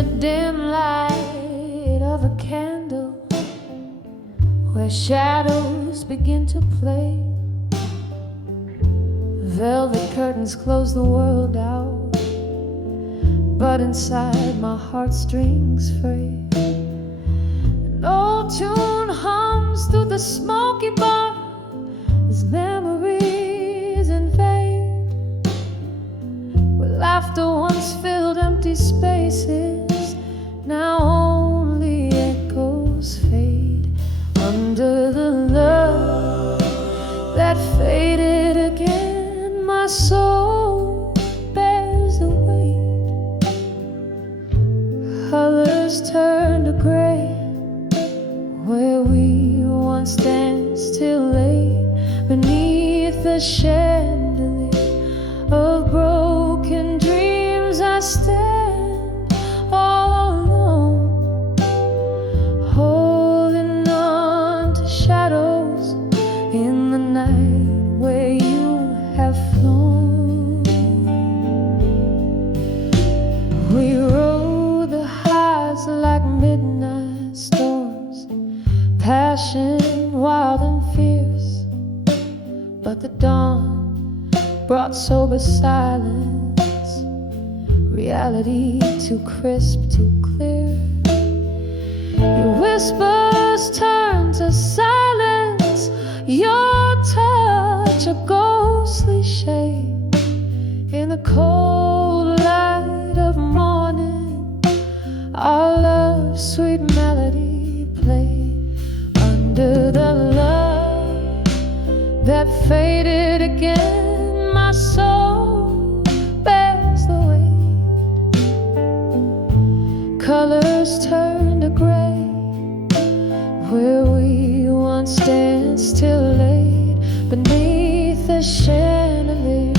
the dim light of a candle, where shadows begin to play. Velvet curtains close the world out, but inside my heartstrings fray. An old tune hums through the smoky bar as memories invade, where laughter once filled empty spaces, now only echoes fade. Under the love that faded again, my soul bears the weight. Colors turn to gray, where we once danced till late. Beneath the chandelier of broken dreams, I stand all alone, holding on to shadows in the night where you have flown. We rode the highs like midnight storms, passion wild and fierce, but the dawn brought sober silence, reality too crisp, too clear. Your whispers turn to silence, your touch a ghostly shade. In the cold light of morning, our love's sweet melody played. Under the love that faded again, my soul bears the weight. Colors turn to gray, where we once danced till late. Beneath the chandelier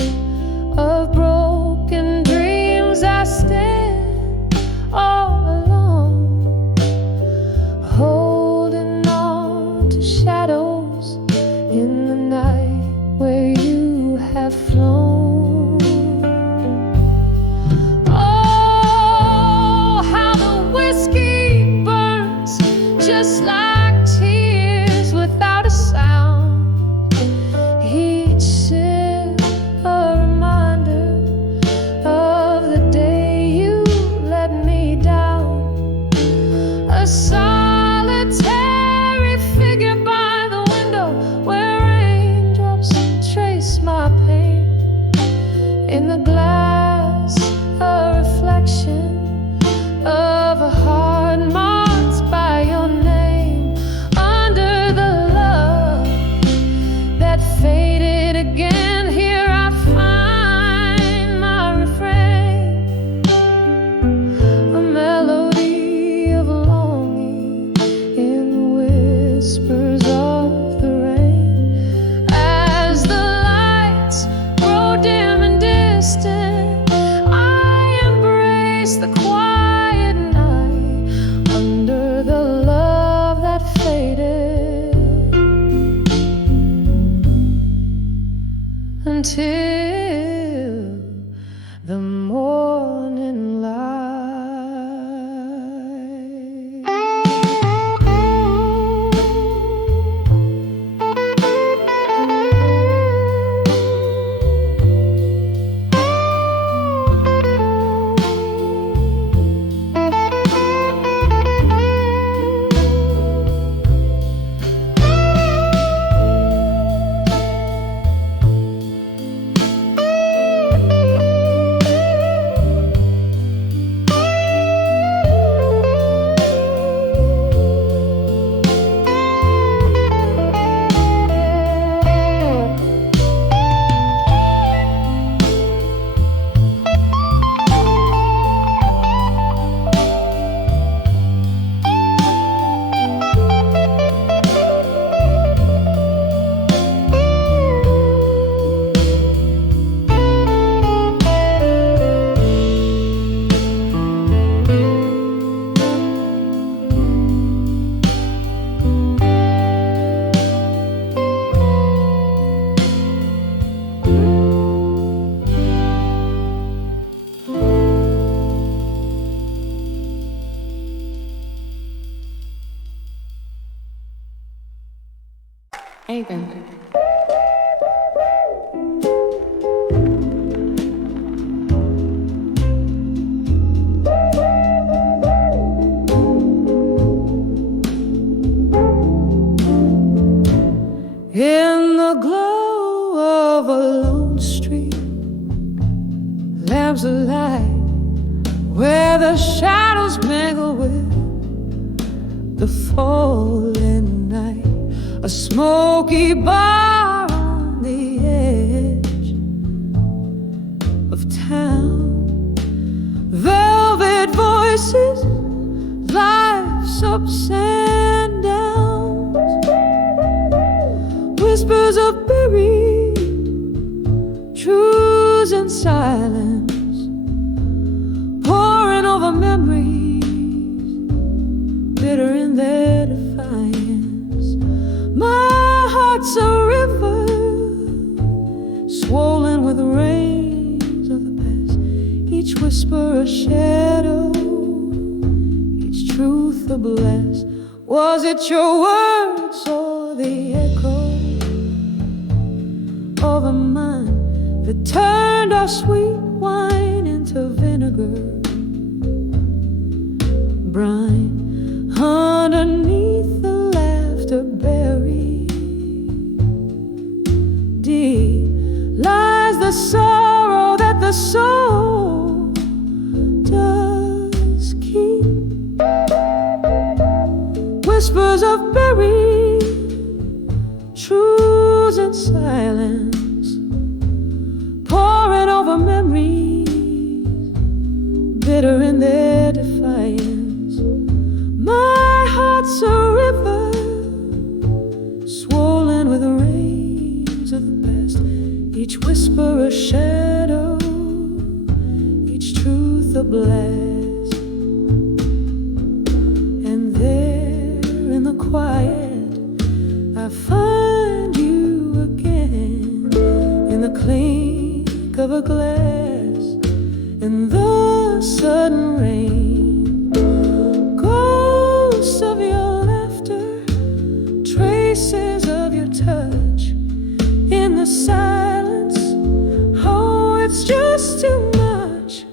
haven. In the glow of a lone street, lamps alight where the shadows mingle with the falling night. A smoky bar on the edge of town, velvet voices, life's ups and downs, whispers of buried truths and silence, pouring over memories, bitter in their defiance. My heart's a river, swollen with rains of the past, each whisper a shadow, each truth a blast. Was it your words or the echo of a mind that turned our sweet wine into vinegar brine? Underneath the laughter buried deep lies the sorrow that the soul does keep. Whispers of buried truths and silence, pouring over memories, bitter in their defiance. My heart's a river, swollen with rains of the past, each whisper a shadow, each truth a blast. And there in the quiet I find you again, in the clink of a glass, in the sudden rain, ghosts of your laughter, traces of your touch, in the silence. Oh, it's just too much.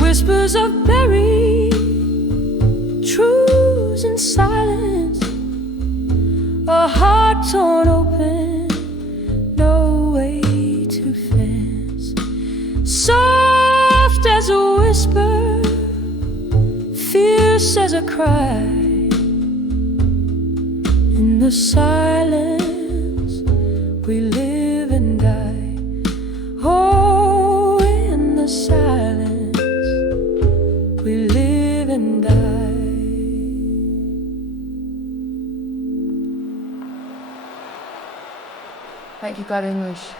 Whispers of buried truths and silence, a heart torn open, no way to fence. Soft as a whisper, fierce as a cry, in the silence we live and die. Oh, in the silence we live and die. Thank you, God English.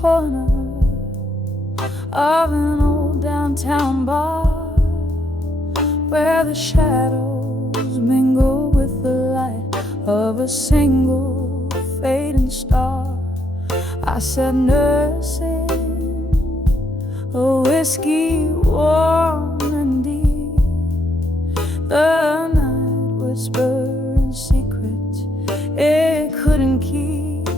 Corner of an old downtown bar, where the shadows mingle with the light of a single fading star. I sat nursing a whiskey warm and deep. The night whisper in secret it couldn't keep.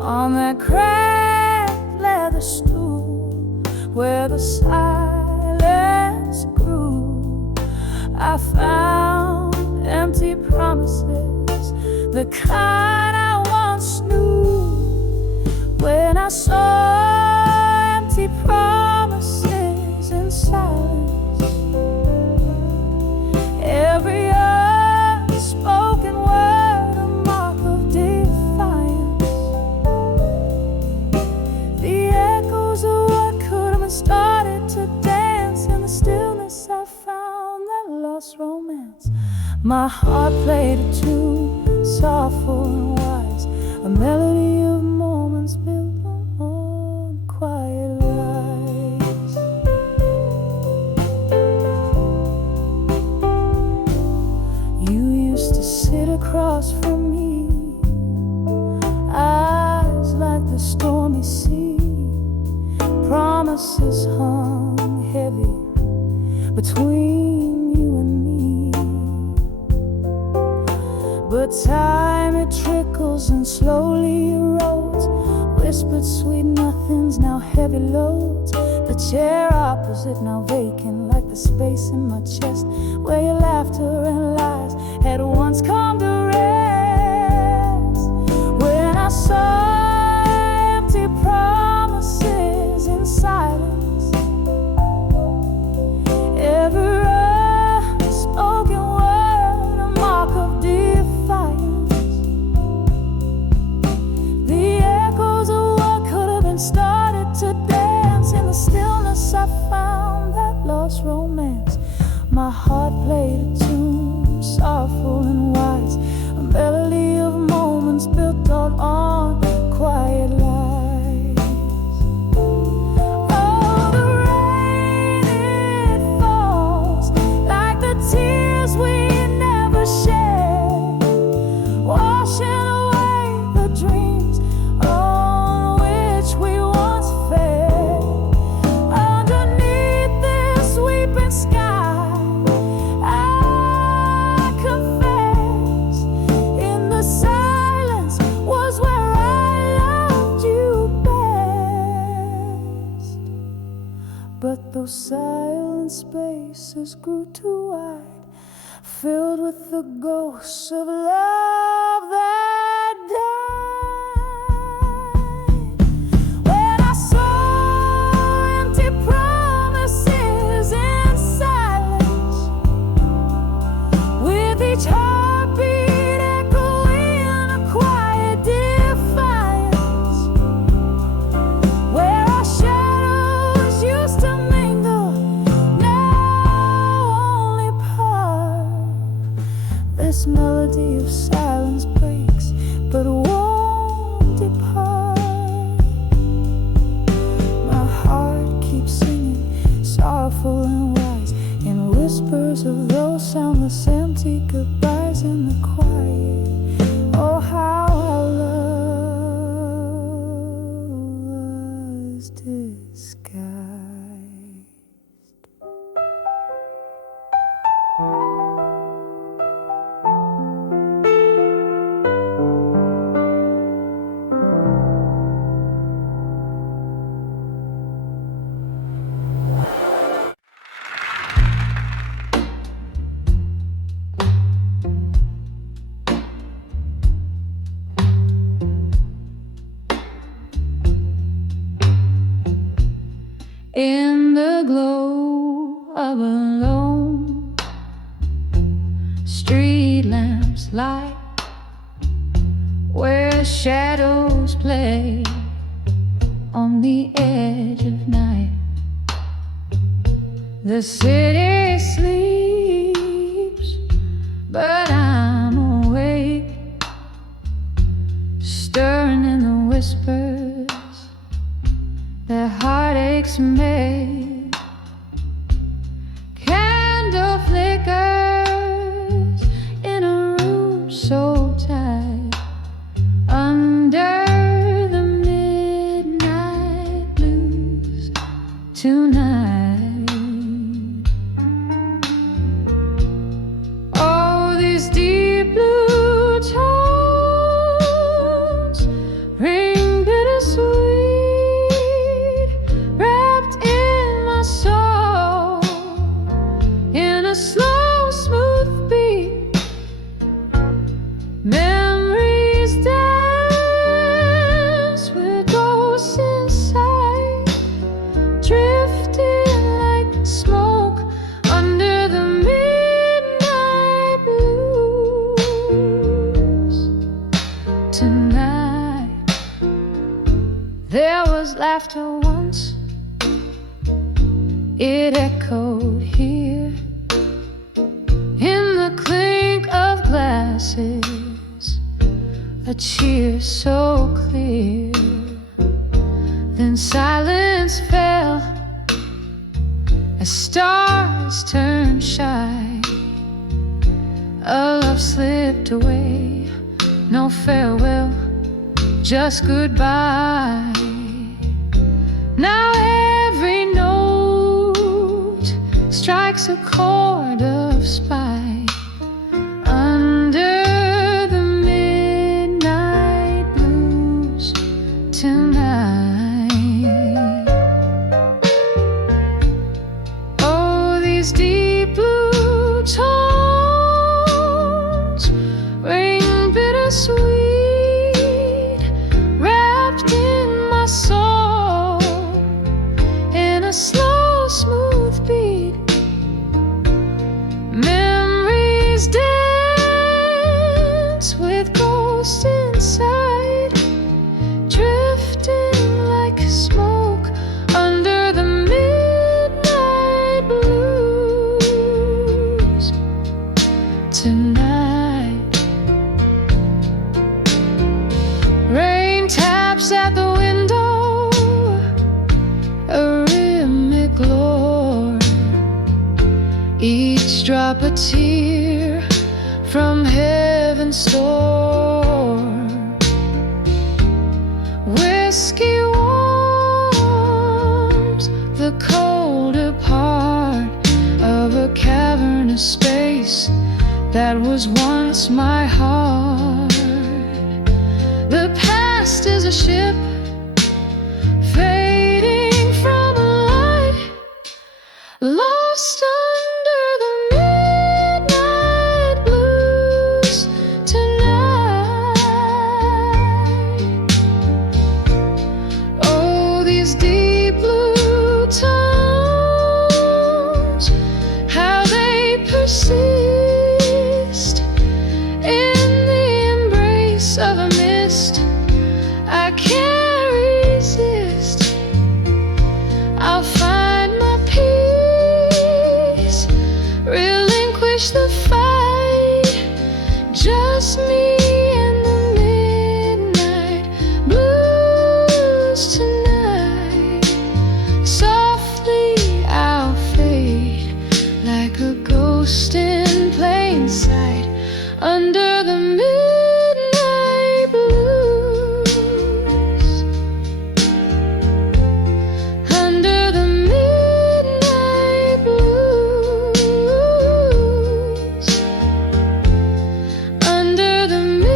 On that cracked leather stool where the silence grew, I found empty promises, the kind I once knew. When I saw empty promises in silence, every unspoken word a mark of defiance, the echoes of what could have started to dance. In the stillness I found that lost romance. My heart played a tune, soulful and wise, a melody of moments built on quiet lies. You used to sit across from me, eyes like the stormy sea. Promises hung heavy between you and me. But time it trickles and slowly erodes, whispered sweet nothings, now heavy loads. The chair opposite now vacant, like the space in my chest where your laughter and lies had once come to rest. When I saw empty promises in silence, every unspoken word a mark of defiance, the echoes of what could have been started to dance. In the stillness I found that lost romance. My heart played a tune, soulful and wise, a melody of moments built all on quiet lies. Oh, the rain, it falls like the tears we never shared, washing away the dreams on which we once fed. Underneath this weeping sky, I confess, in the silence was where I loved you best. But those silent spaces grew too wide, filled with the ghosts of love that died. When I saw empty promises in silence, with each heartbeat echoing a quiet defiance, where our shadows used to mingle, now only part. This melody of silence breaks, but won't depart. My heart keeps singing, sorrowful and wise, in whispers of those soundless empty goodbyes in the quiet. Oh, how our love was disguised. In the glow of a lone street lamps light, where shadows play on the edge of night, the city sleeps, but I'm awake, stirring in the whispers that heartaches make. Candle flickers in a room so tight, under the midnight blues tonight. tonight. There was laughter once, it echoed here in the clink of glasses, a cheer so clear. Then silence fell as stars turned shy. A love slipped away, no farewell, just goodbye. Now every note strikes a chord of spite under the midnight blues tonight. Oh, these deep blue tones ring bittersweet, wrapped in my soul in a slow, smooth beat. Memories dance with ghosts inside, drifting like smoke under the midnight blues tonight. Rain taps at the window, a rhythmic lore, each drop a tear from heaven's store. Whiskey warms the colder part of a cavernous space that was once my heart. The past is a ship fading from a light, lost under the midnight blues tonight. Oh, these deep blue tones, how they persist in the embrace of a mist I can't resist. I'll find my peace, relinquish the fight, just me and the midnight blues tonight. Softly I'll fade like a ghost in plain sight under the midnight blues, under the midnight blues, under the midnight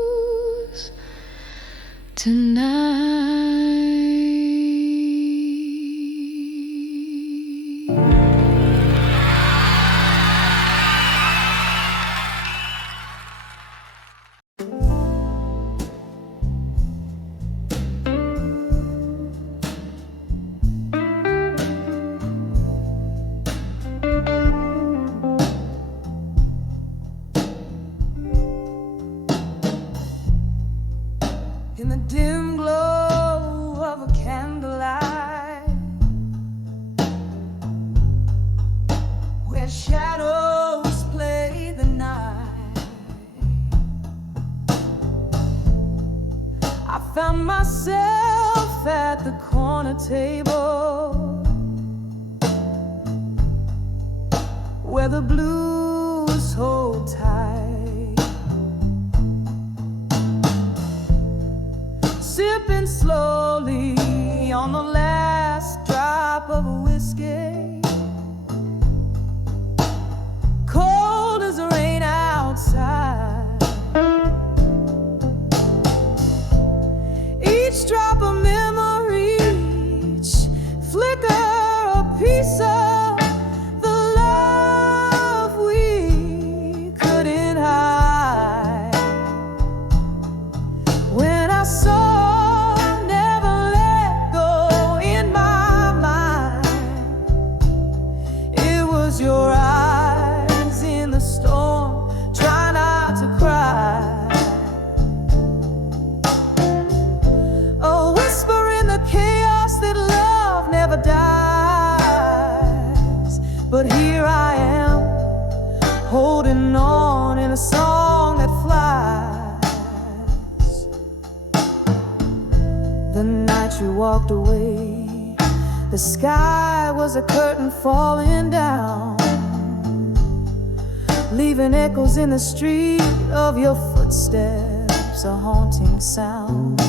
blues tonight. In the dim glow of a candlelight, where shadows play the night, I found myself at the corner table, where the blues hold tight. Sipping slowly on the last drop of a whiskey, cold as the rain outside. Each drop a memory, each flicker a piece of the love we couldn't hide. When I saw never holding on in a song that flies. The night you walked away, the sky was a curtain falling down, leaving echoes in the street of your footsteps, a haunting sound.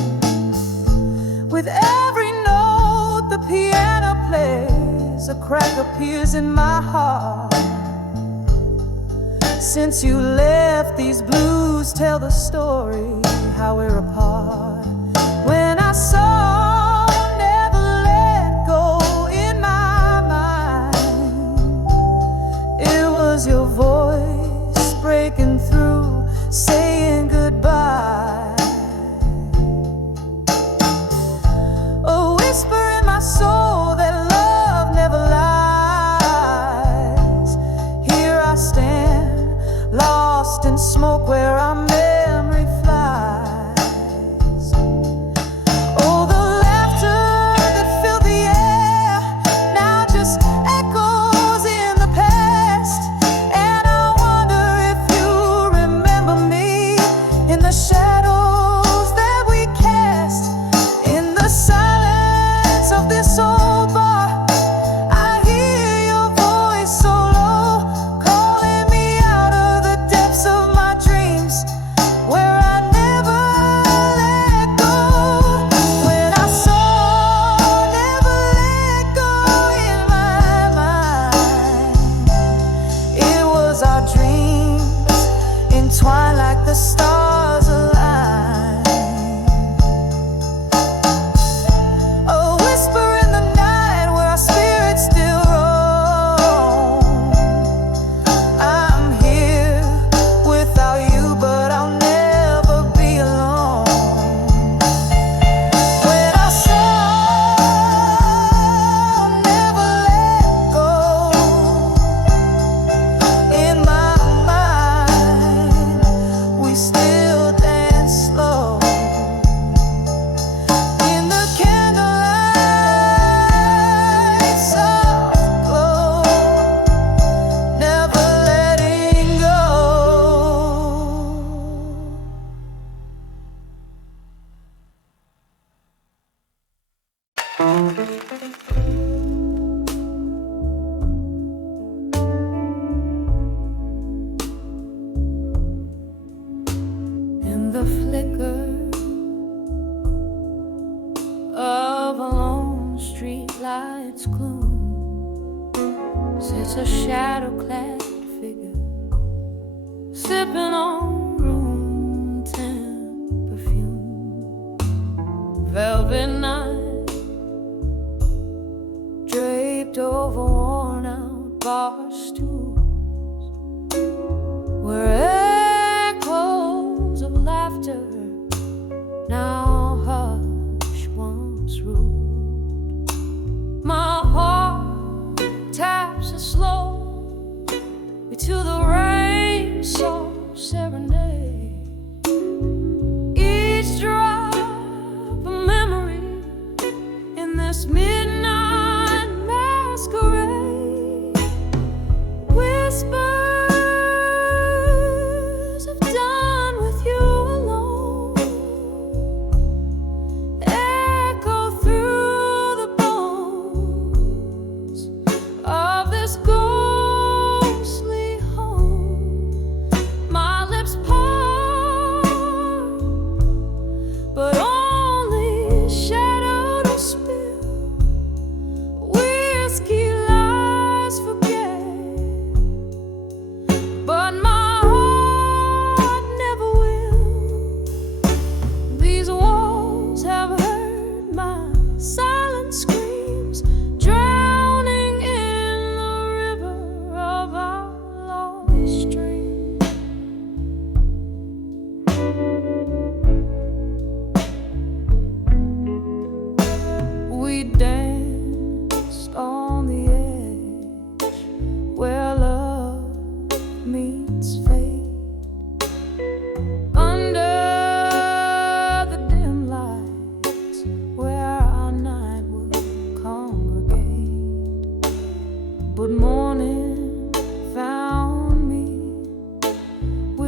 With every note the piano plays, a crack appears in my heart. Since you left, these blues tell the story, how we're apart. When I saw Never Let Go in my mind, it was your voice breaking through, saying goodbye. A whisper in my soul that love never lies. Here I stand, lost in smoke where our memory flies. Oh, the laughter that filled the air now just echoes in the past. And I wonder if you remember me in the shadows that we cast. In the silence of this old bar, I hear your voice so low, calling me out of the depths of my dreams, where I never let go. When I saw Never Let Go in my mind, it was our dreams entwined like the stars align. A whisper in the night where our spirits still roam. I'm here without you, but I'll never be alone. When I saw Never Let Go in my mind, we still dance slow in the candlelight, soft glow, never letting go. In the flicker of a lone street light's gloom sits a shadow-clad figure, sipping on room temp perfume. Velvet night draped over worn-out bar stools, where echoes of laughter now hush once ruled. My heart taps a slow to the rain, so serenade.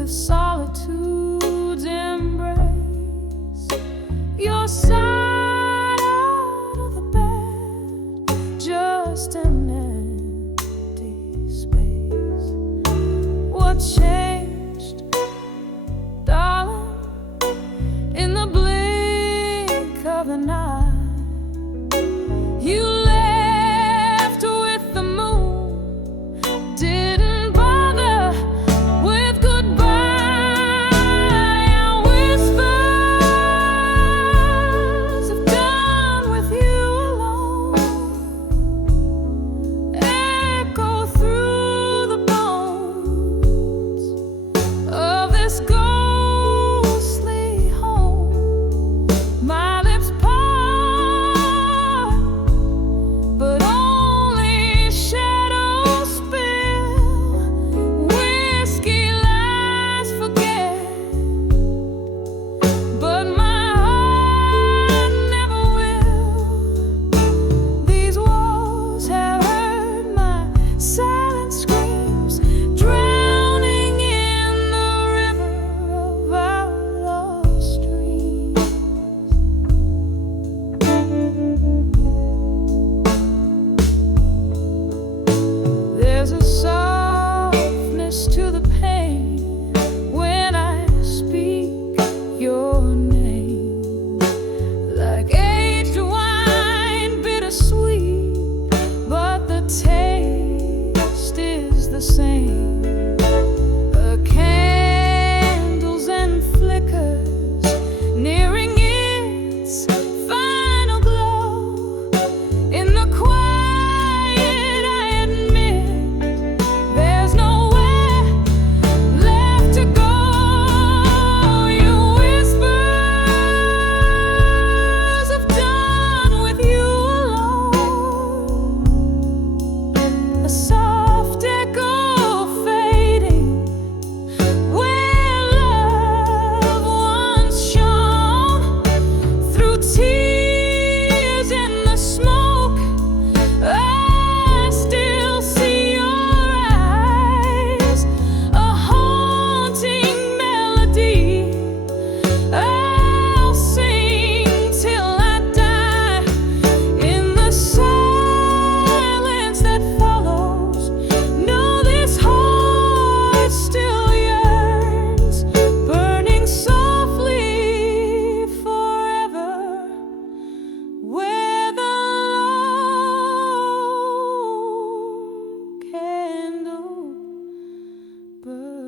the solitude's embrace. Your side out of the bed, just an empty space. What changed, darling, in the blink of an eye? You left with the moon, didn't bother with goodbye. And whispers of done with you alone echo through the bones of this ghostly home. My lips part, but only shadows spill. Whiskey lies forget, but my heart never will. These walls have heard my silent screams, drowning in the river of our lost dreams. There's a softness to the pain when I speak your name, like aged wine, bittersweet, but the taste is the same. Candles and flickers nearing its final glow. In the quiet, I admit there's nowhere left to go. You whispers have done with you alone. A soft echo fading where love once shone. Through tears in the smoke, I still see your eyes. A haunting melody I'll sing till I die. In the silence that follows, know this heart still yearns, burning softly forever where the lone candle burns.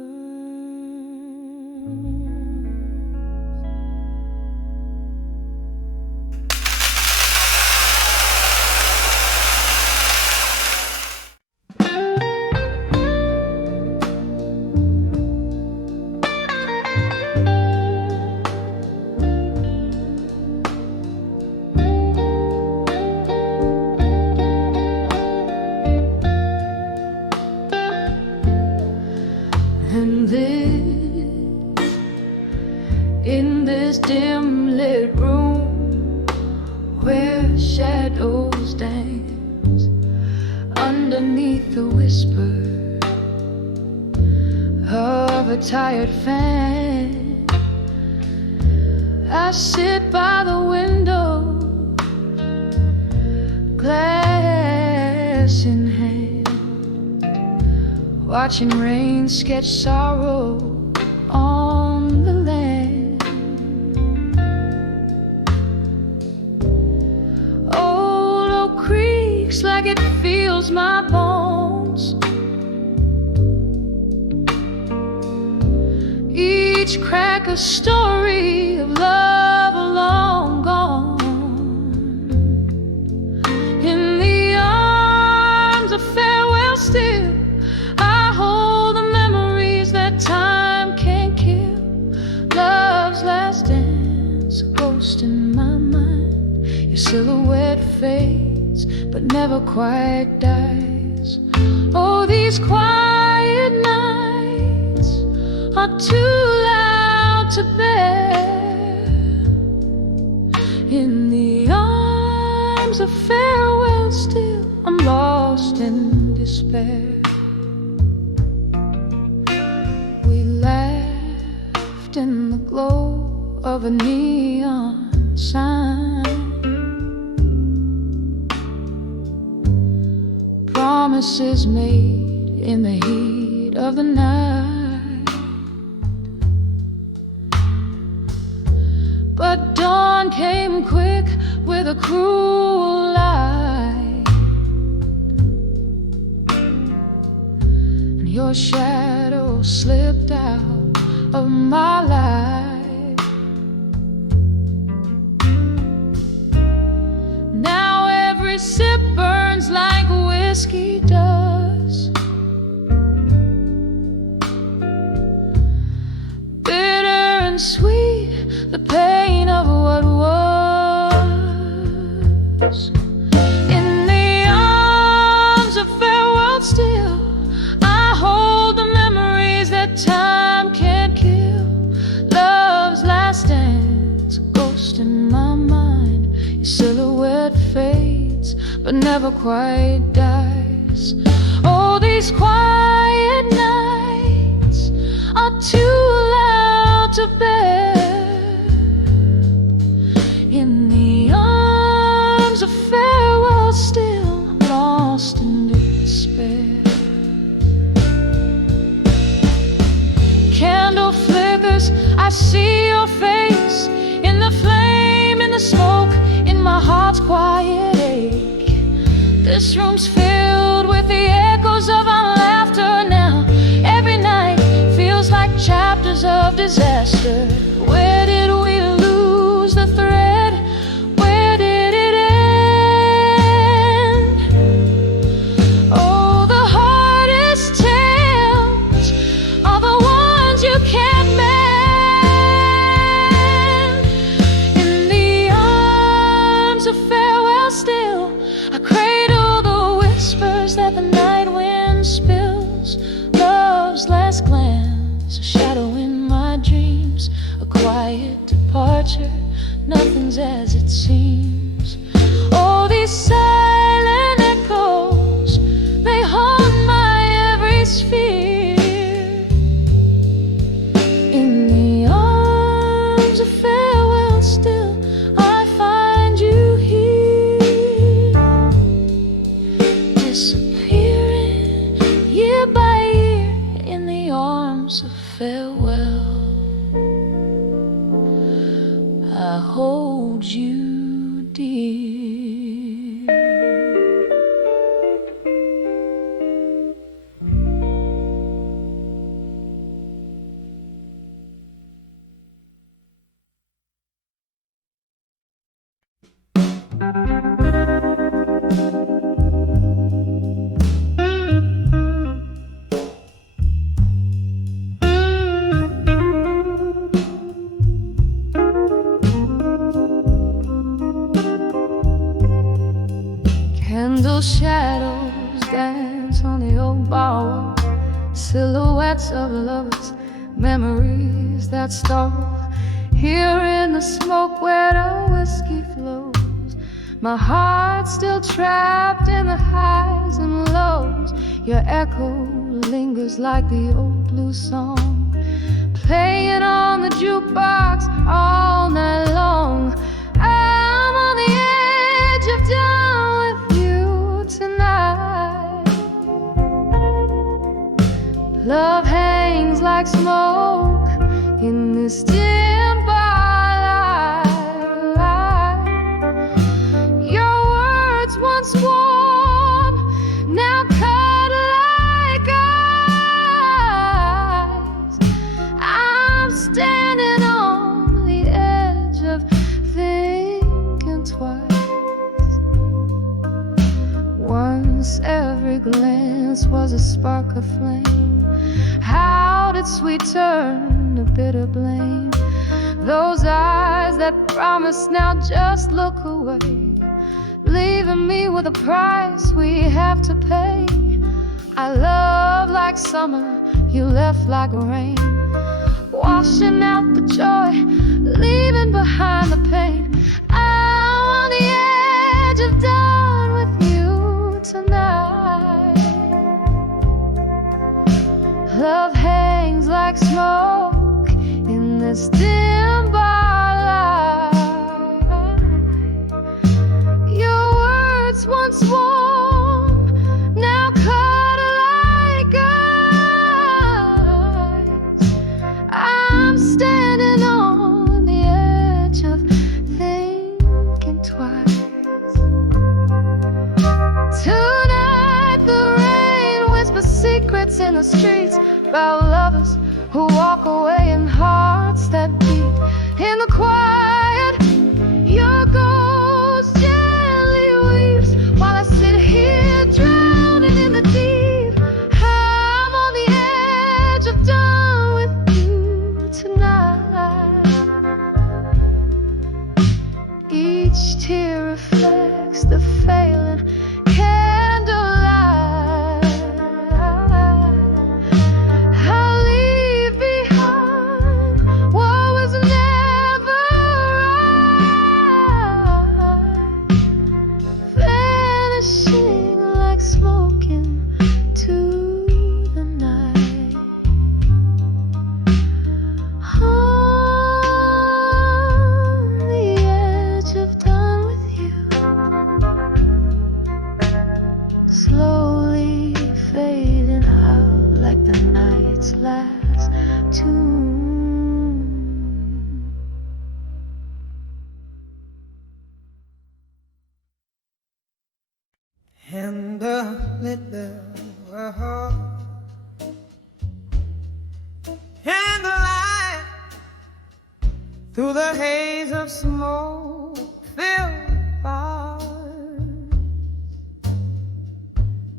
And in this dim lit room where shadows dance underneath the whisper of a tired fan, I sit by the window, glass in hand, watching rain sketch sorrow on the land. Old oak creaks like it feels my bones. Each crack a story of love long gone. In the arms of farewell still, I hold the memories that time can't kill. Love's last dance, a ghost in my mind. Your silhouette fades, but never quite dies. Oh, these quiet nights are too loud to bear. In the arms of farewell still, I'm lost in despair. We laugh soft in the glow of a neon sign. Promises made in the heat of the night, but dawn came quick with a cruel light, and your shadow slipped out of my life. Now every sip burns like whiskey does, bitter and sweet, the pain of what was. In the arms of farewell still, I hold the memories that time can't kill. Love's last dance, a ghost in my mind. Your silhouette fades, but never quite dies. Oh, these quiet nights are too loud to bear. In the arms of farewell still, lost in despair. Candle flickers, I see your face in the flame, in the smoke, in my heart's quiet ache. This room's filled with the echoes of our laughter now. Every night feels like chapters of disaster. Where did we lose the thread? Where did it end? Oh, the hardest tales are the ones you can't mend. In the arms of farewell still, I cradle the whispers that the night wind spills. Love's last glance, a shadow in my dreams, a quiet departure, nothing's as it seems. Oh, these silent echoes, they haunt my every sphere. In the arms of farewell still, I find you here, disappearing year by year. In the arms of farewell, I hold you dear. Candle shadows dance on the old bar wall, silhouettes of lovers, memories that stall. Here in the smoke where the whiskey flows, my heart still trapped in the highs and lows. Your echo lingers like the old blue song, playing on the jukebox all night long. I'm on the edge of dawn with you tonight. Love hangs like smoke in this dim bar light. Your words once warm, now cut like ice. I'm standing on the edge of thinking twice. Once every glance was a spark of flame. How did sweet turn to bitter blame? Those eyes that promise now just look away, leaving me with a price we have to pay. I love like summer, you left like rain, washing out the joy, leaving behind the pain. I'm on the edge of dawn with you tonight. Love hangs like smoke in this dim bar light. Your words once warm, now cut like ice. I'm standing on the edge of thinking twice. Tonight the rain whispers secrets in the streets about lovers who walk away in hearts that beat. In the quiet, your ghost gently weeps while I sit here drowning in the deep. I'm on the edge of done with you tonight. Each tear reflects the failing candlelight. I'll leave behind what was never right, vanishing like smoke into the night. On the edge of done with you, slowly fading out like the night's last tune. And a little and the light through the haze of smoke filled bars.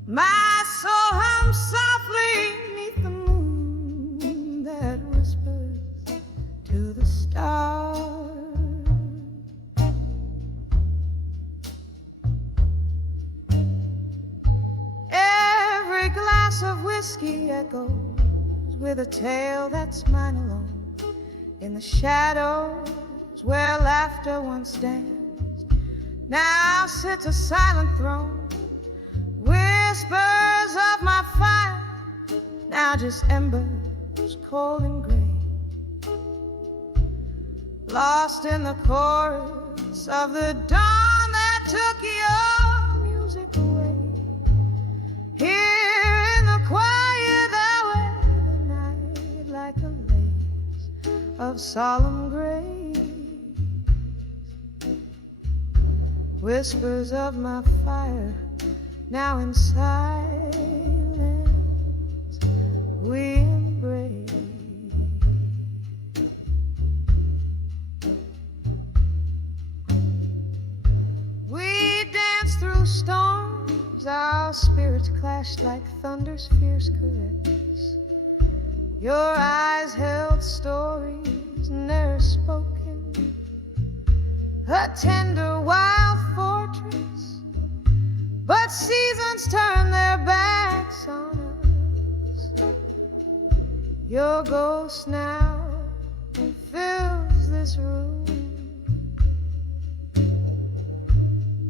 My soul hums softly beneath the moon that whispers to the stars. Every glass of whiskey echoes with a tale that's mine alone. In the shadows where laughter once danced, now sits a silent throne. Whispers of my fire, now just embers cold and gray, lost in the chorus of the dawn that took your music away. Here in the quiet hour, the night like a lace of solemn grace. Whispers of my fire, now in silence we embrace. We dance through storms, our spirits clashed like thunder's fierce caress. Your eyes held stories ne'er spoken, a tender wild fortress, but seasons turn their backs on us. Your ghost now fills this room,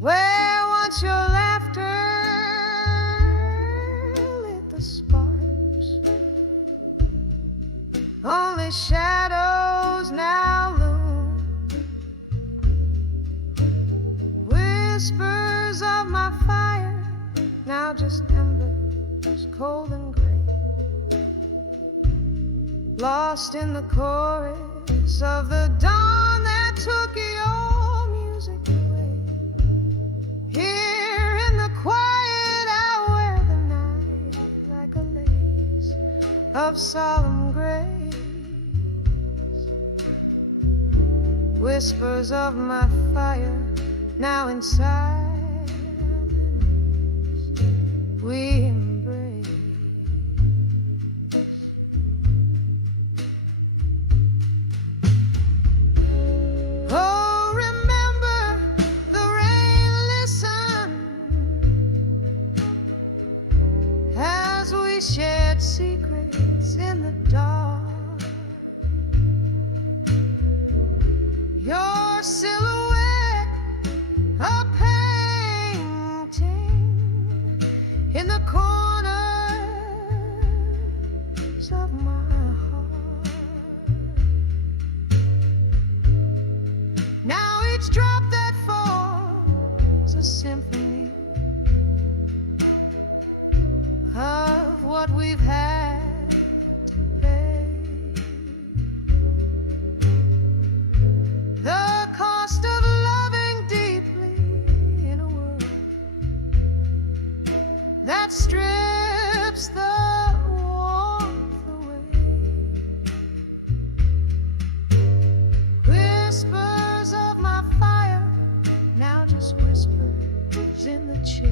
where once your laughter lit the sparks. Only shadows now loom, whispers of my fire, now just embers cold and gray, lost in the chorus of the dawn that took your music away. Here in the quiet hour, the night like a lace of solemn grace. Whispers of my fire, now in silence we embrace. Oh, remember the rain, listen, as we shared secrets in the dark. Your silhouette, a painting in the corners of my heart. a symphony of what we've had to pay. The cost of loving deeply in a world that strips the warmth away. Whispers of my fire, now just whispers in the chill.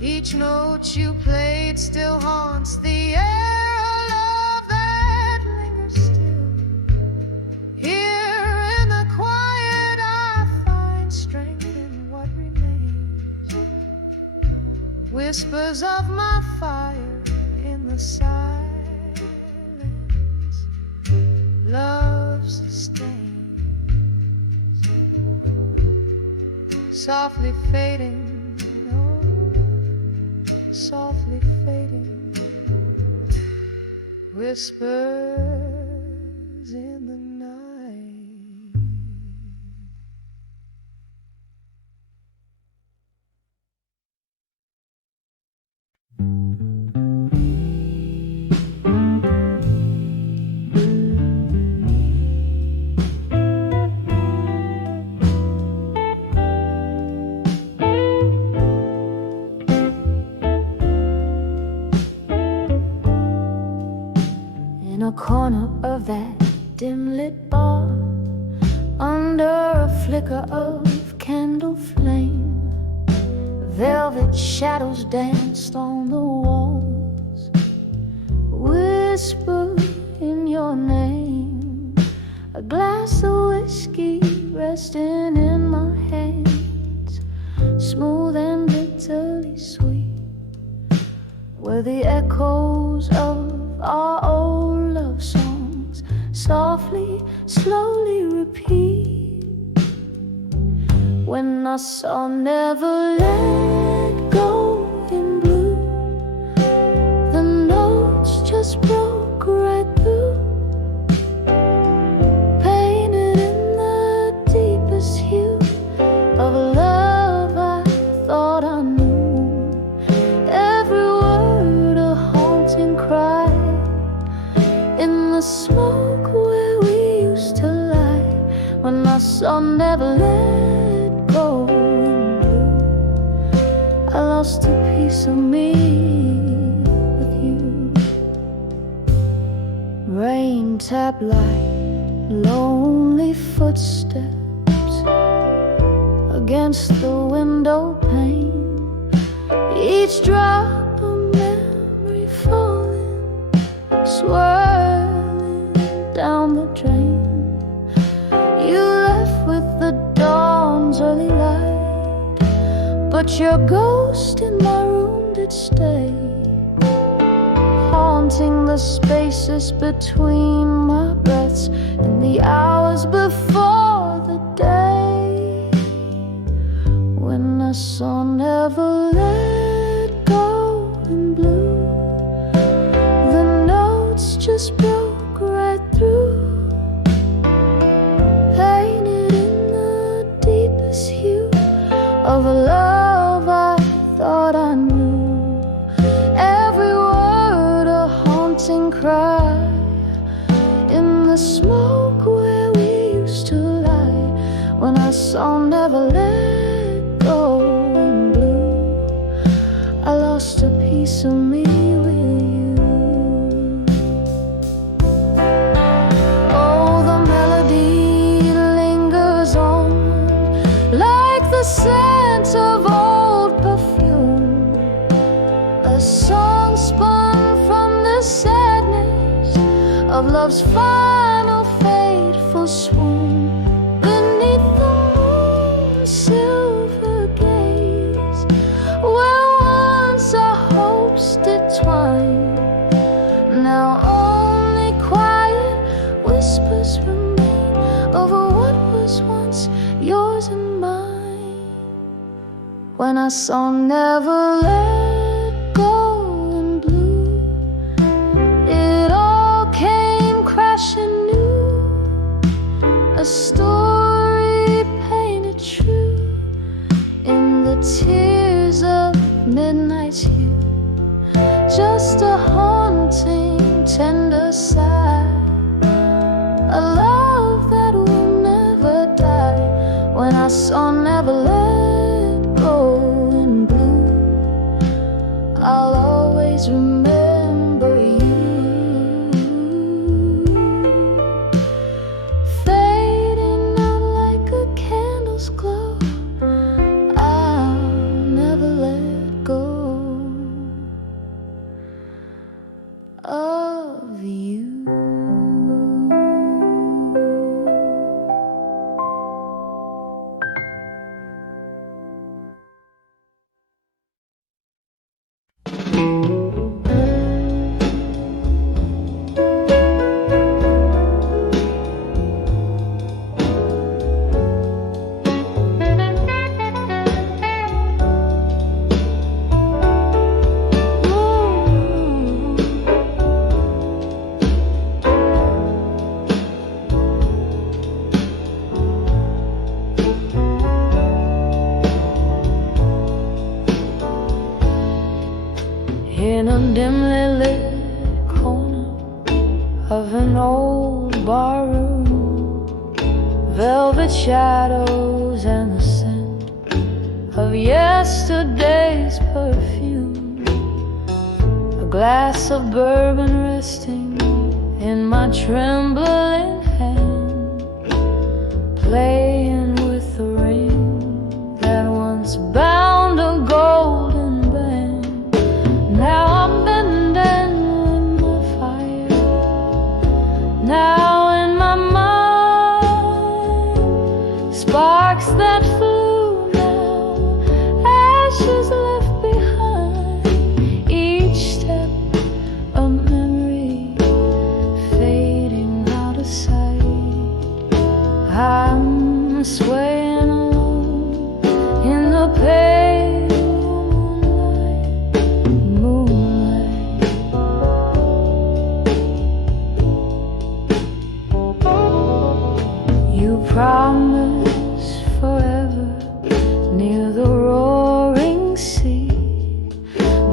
Each note you played still haunts the air, a love that lingers still. Here in the quiet I find strength in what remains. Whispers of my fire in the silence. Love sustains, softly fading, softly fading, whispers in the night. In a corner of that dim-lit bar, under a flicker of candle flame, velvet shadows danced on the walls, whisper in your name. A glass of whiskey resting in my hands, smooth and bitterly sweet, were the echoes of our old love songs, softly, slowly repeat. When I saw Never Let Go in blue, the notes just broke right through, painted in the deepest hue of a love I thought I knew. Every word a haunting cry in the smoke where we used to lie. When I saw Never Let Go in blue, I lost a piece of me with you. Rain tap like lonely footsteps against the window pane, each drop a memory falling, swirling down the drain. You left with the dawn's early light, but your ghost in my room did stay, haunting the spaces between my breaths and the hours before the day. When I saw Never Let Go in blue, the notes just broke right through, painted in the deepest hue of a love I thought I knew. Every word a haunting cry in the smoke where we used to lie. When I saw Never Let Go in blue, I lost a piece of me with you. Oh, the melody lingers on like the scent of old perfume, a song spun from the sadness of love's final fateful swoon. Beneath the moon's silver gaze, where once our hopes did twine, now only quiet whispers remain over what was once yours and mine. When I saw Never Let Go in blue, it all came crashing new, a story painted true tender side, a love that will never die. When I saw never let go in blue, I'll always remember you. Fading out like a candle's glow, I'll never let go of you. In a dimly lit corner of an old barroom, velvet shadows and the scent of yesterday's perfume, a glass of bourbon resting in my trembling hand, playing with the ring that once bound a golden band. Now I'm bending in the fire, now in my mind, sparks that flew, now ashes left behind. Each step a memory fading out of sight. I'm swaying alone in the pale moonlight. You promised forever near the roaring sea,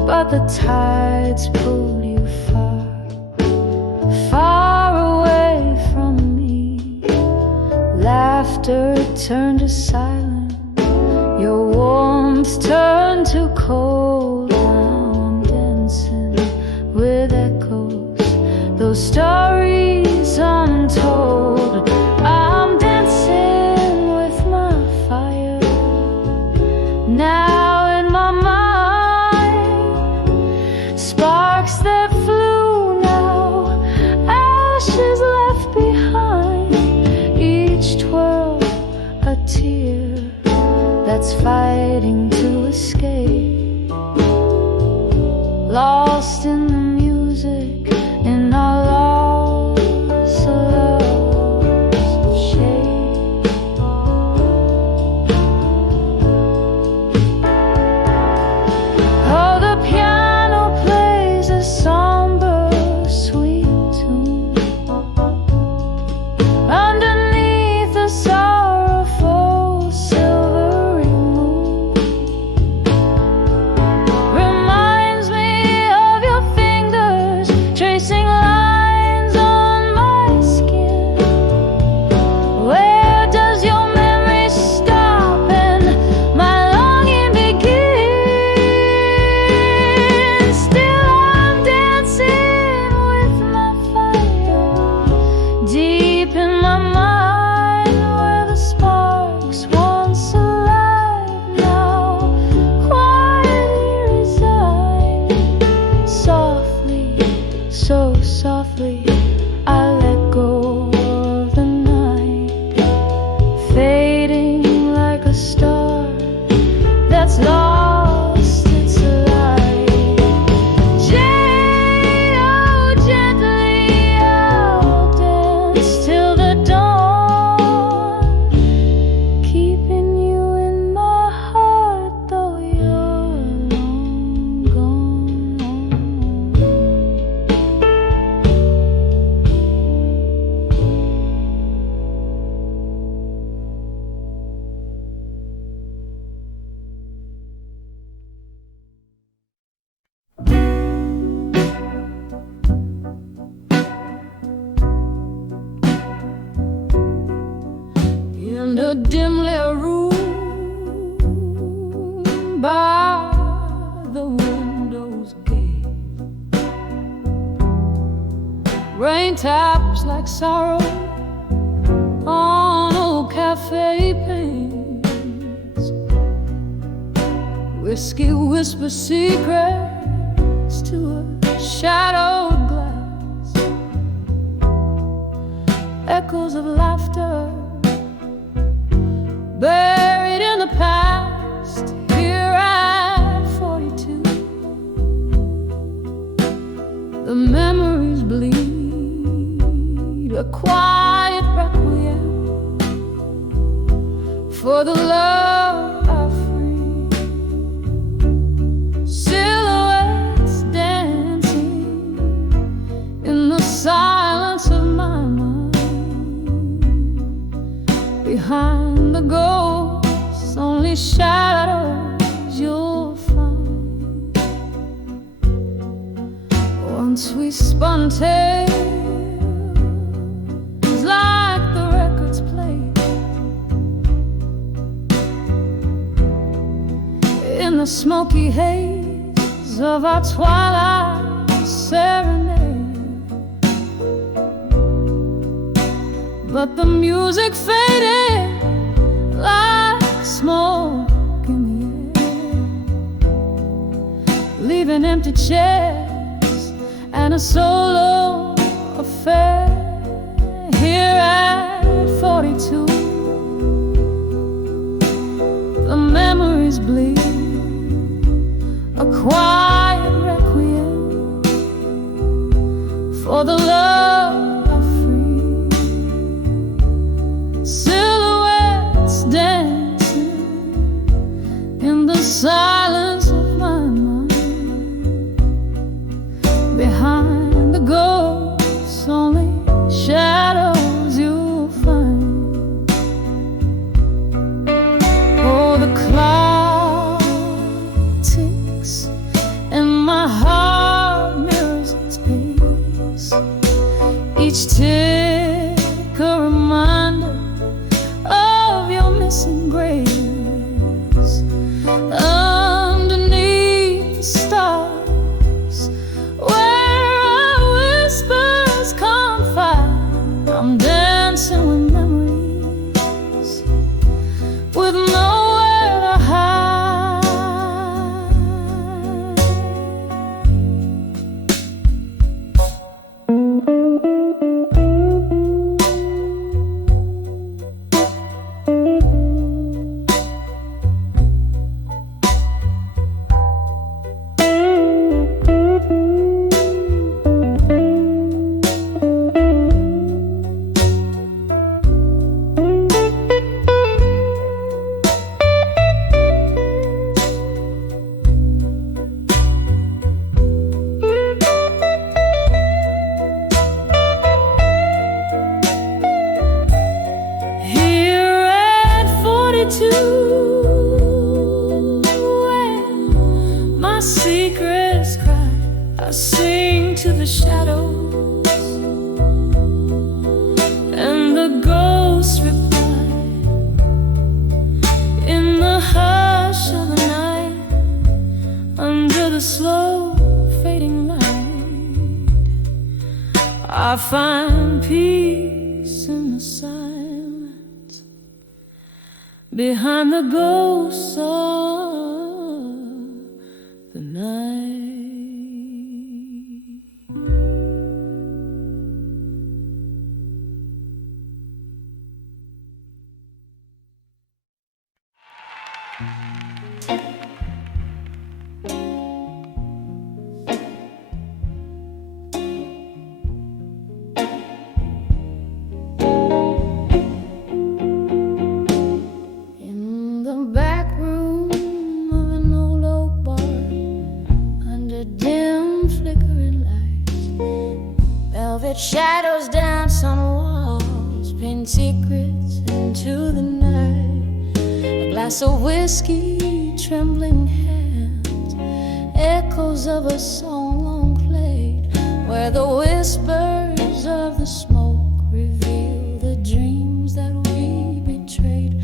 but the tides pulled you far, far away from me. Laughter turned to silence, your warmth turned to cold. Now I'm dancing with echoes, those stories untold. I'm dancing with my fire, now in my mind, sparks that flew, now ashes left behind. Each twirl a tear that's fighting to escape, lost in the music, in our lost shape. Oh, the piano plays a somber, sweet tune underneath the sorrowful silvery moon. Reminds me of your the dimly room by the window's gate. Rain taps like sorrow on old cafe panes. Whiskey whispers secrets to a shadowed glass. Echoes of laughter buried in the past. Here at 42, the memories bleed, a quiet requiem for the love I free. Silhouettes dancing in the silence of my mind. Behind the ghosts, only shadows you'll find. Once we spun tales like the records played in the smoky haze of our twilight serenade. But the music faded like smoke in the air, leaving empty chairs and a solo affair. Here at 42, the memories bleed, a quiet requiem for the love I free. Silhouettes dancing in the silence of my mind. Behind the ghosts, only shadows you'll find. Oh, the clock ticks and my heart mirrors its pace. Each tick a reminder of your missing grace. Underneath the stars, where our whispers confide, I'm dancing with memories, with nowhere to hide. Here at 42, where my secrets cry, I sing to the shadows, and the ghosts reply in the hush of the night, under the slow fading light. I find peace in the silence, behind the ghosts of the night. In the back room of an old oak bar, under dim flickering lights, velvet shadows dance on walls, pin secrets into the night. A glass of whiskey, trembling hands, echoes of a song long played, where the whispers of the smoke reveal the dreams that we betrayed.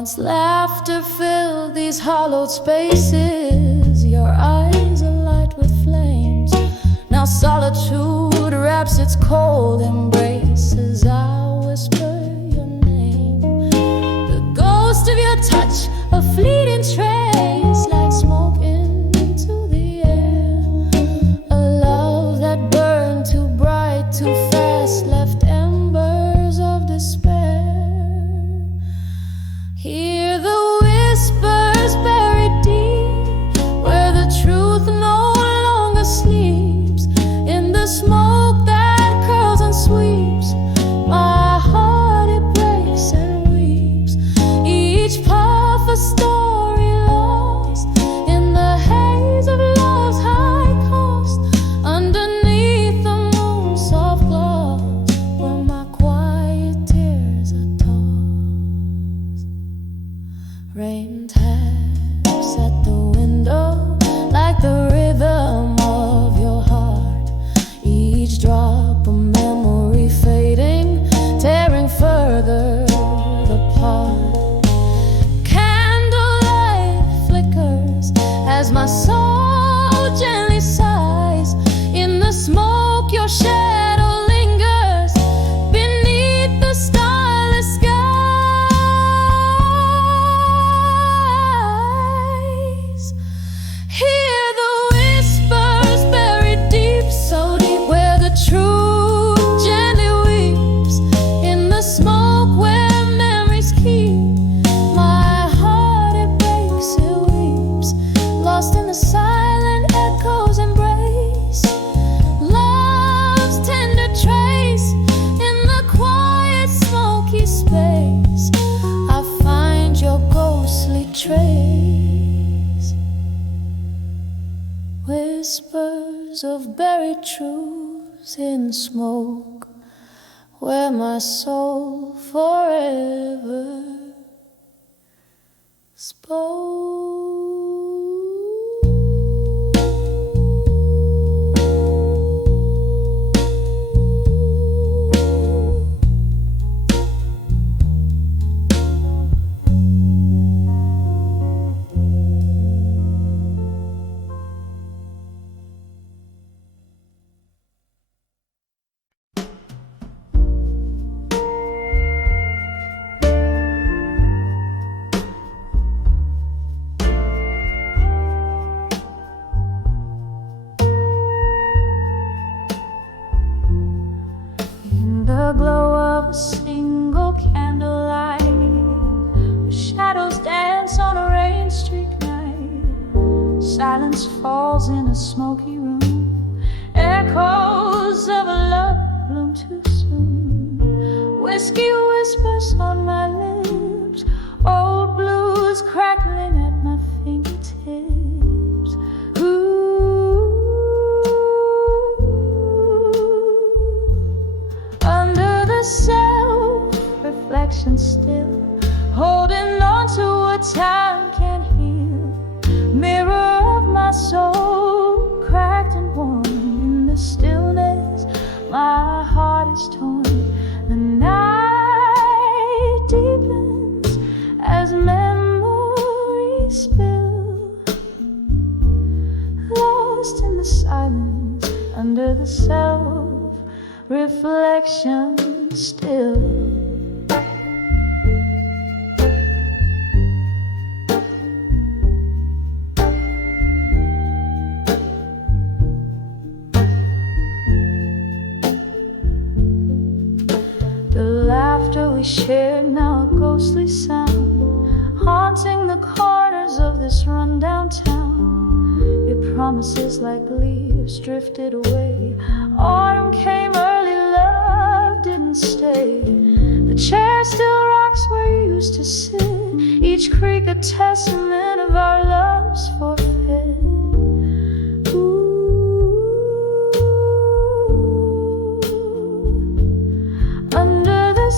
Once laughter filled these hollowed spaces, your eyes alight with flames. Now solitude wraps its cold embrace as I whisper your name. The ghost of your touch, a fleeting trace, like smoke into the air. A love that burned too bright, too fast, left embers of despair. Hear the whispers buried deep, where the truth no longer sleeps. In the smoke that curls and sweeps, my heart it breaks and weeps. Each puff a story lost in the haze of love's high cost. Underneath the moon's soft gloss, where my quiet tears are tossed. Rain taps at the window like the rhythm of your heart. Each drop a memory fading, tearing further apart. Candlelight flickers as my soul gently sighs. In the smoke your shadow lingers beneath the starless skies. Hear the whispers buried deep, so deep, where the truth gently weeps. In the smoke where memories keep, my heart it breaks, it weeps. Lost in the silent echoes embrace, love's tender trace. In the quiet smoky space, I find your ghostly trace. Whispers of buried truths in smoke, where my soul forever spoke. In the glow of a single candlelight, the shadows dance on a rain-streaked night. Silence falls in a smoky room, echoes of a love bloom too soon. Whiskey whispers on my lips, old blues crackling at my fingertips. Under the self-reflection still, holding on to what time can't heal. Mirror of my soul, cracked and worn. In the stillness, my heart is torn. The night deepens as memories spill, lost in the silence, under the self-reflection still. The laughter we shared, now a ghostly sound, haunting the corners of this rundown town. Your promises like leaves drifted away. Autumn came early, love didn't stay. The chair still rocks where you used to sit, each creak a testament of our love's forfeit. Under the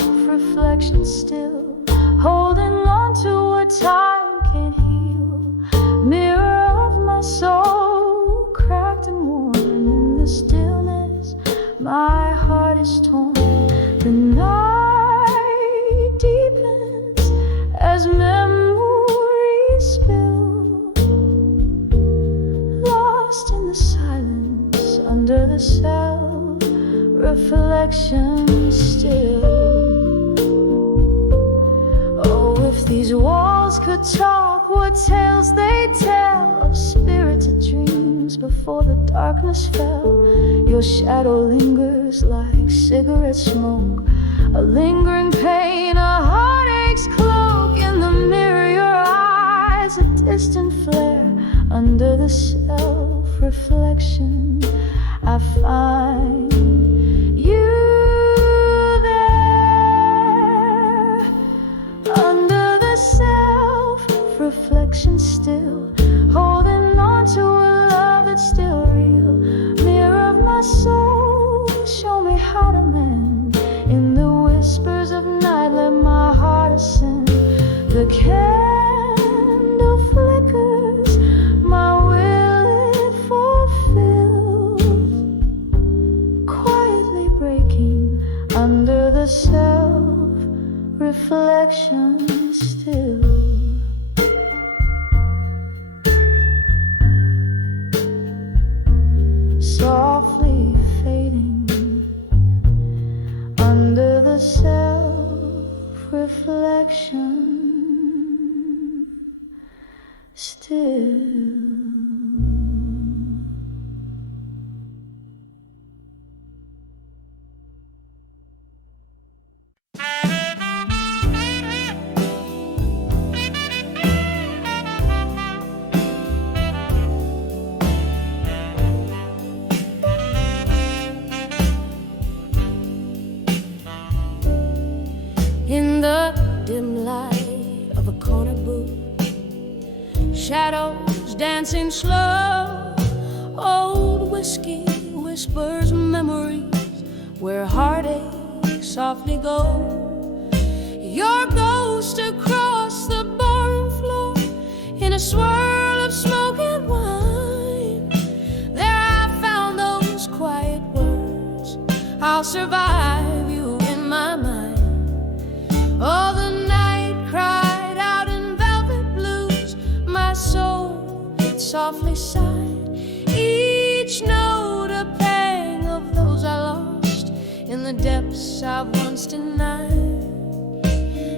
self-reflection still, holding on to what time can't heal. Mirror of my soul, cracked and worn. In the stillness, my heart is torn. The night deepens under the self-reflection still. Oh, if these walls could talk, what tales they'd tell of spirited dreams before the darkness fell. Your shadow lingers like cigarette smoke, a lingering pain, a heartache's cloak. In the mirror, your eyes, a distant flare. Under the self-reflection, I find you there. Under the self-reflection still, holding on to a love that's still real. Mirror of my soul, show me how to mend. In the whispers of night, let my heart ascend. The candle flickers, my will it fulfills, quietly breaking under the self-reflection still. Softly fading under the self-reflection still. In the dim light of a corner booth, shadows dancing slow, old whiskey whispers memories where heartache softly go. Your ghost across the barroom floor in a swirl of smoke and wine. There I found those quiet words, I'll survive you in my mind. Oh, the night cried out in velvet blues, my soul it softly sighed, each note a pang of those I lost in the depths I've once denied.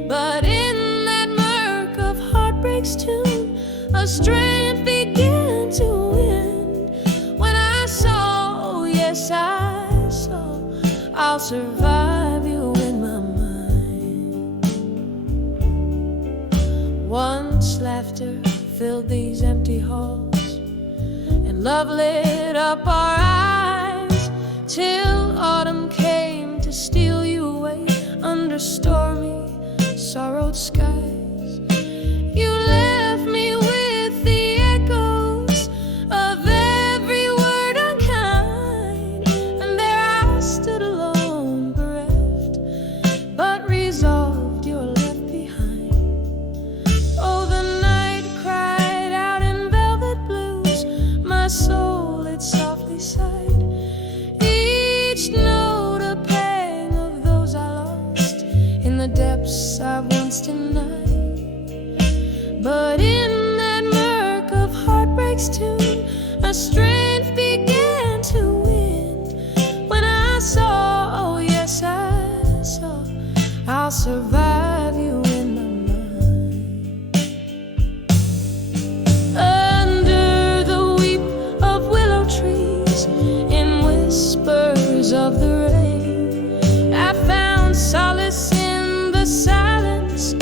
But in that murk of heartbreak's tune, a strength began to win. When I saw, yes I saw, I'll survive you in my mind. Once laughter filled these empty halls, and love lit up our eyes, till autumn came to steal you away under stormy, sorrowed skies. You left me with the echoes of every word unkind, and there I stood alone, bereft, but resolved you're left behind. Oh, the night cried out in velvet blues, my soul it softly sighed, each note a pang of those I lost in the depths I once denied. But in that murk of heartbreak's tune, a strength began to win. When I saw, oh yes I saw, I'll survive you in my mind. Under the weep of willow trees, in whispers of the rain, I found solace in the silence,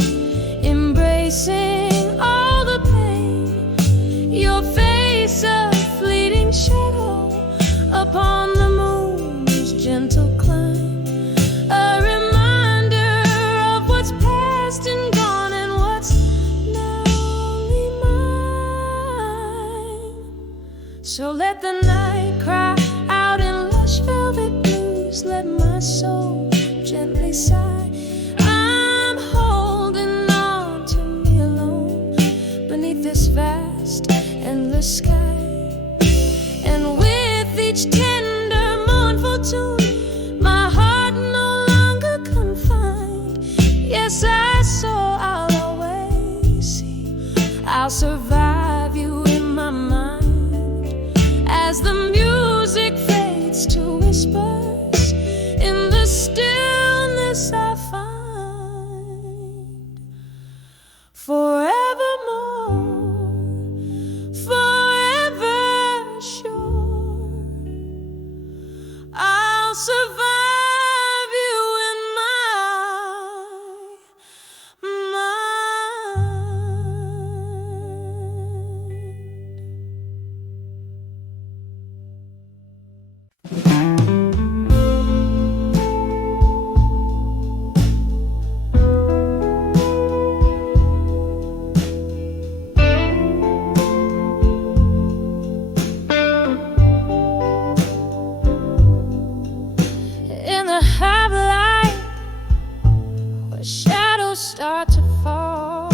embracing all the pain. Your face a fleeting shadow upon the moon's gentle climb, a reminder of what's past and gone and what's now only mine. So let the night cry out in lush velvet blues, let my soul gently sigh. I'm holding on to me alone beneath this vast, endless sky. And with each tender, mournful tune, my heart no longer confined. Yes, I saw, I'll always see, I'll survive you in my mind. As the I'll survive you in my in the half light where shadows start to fall.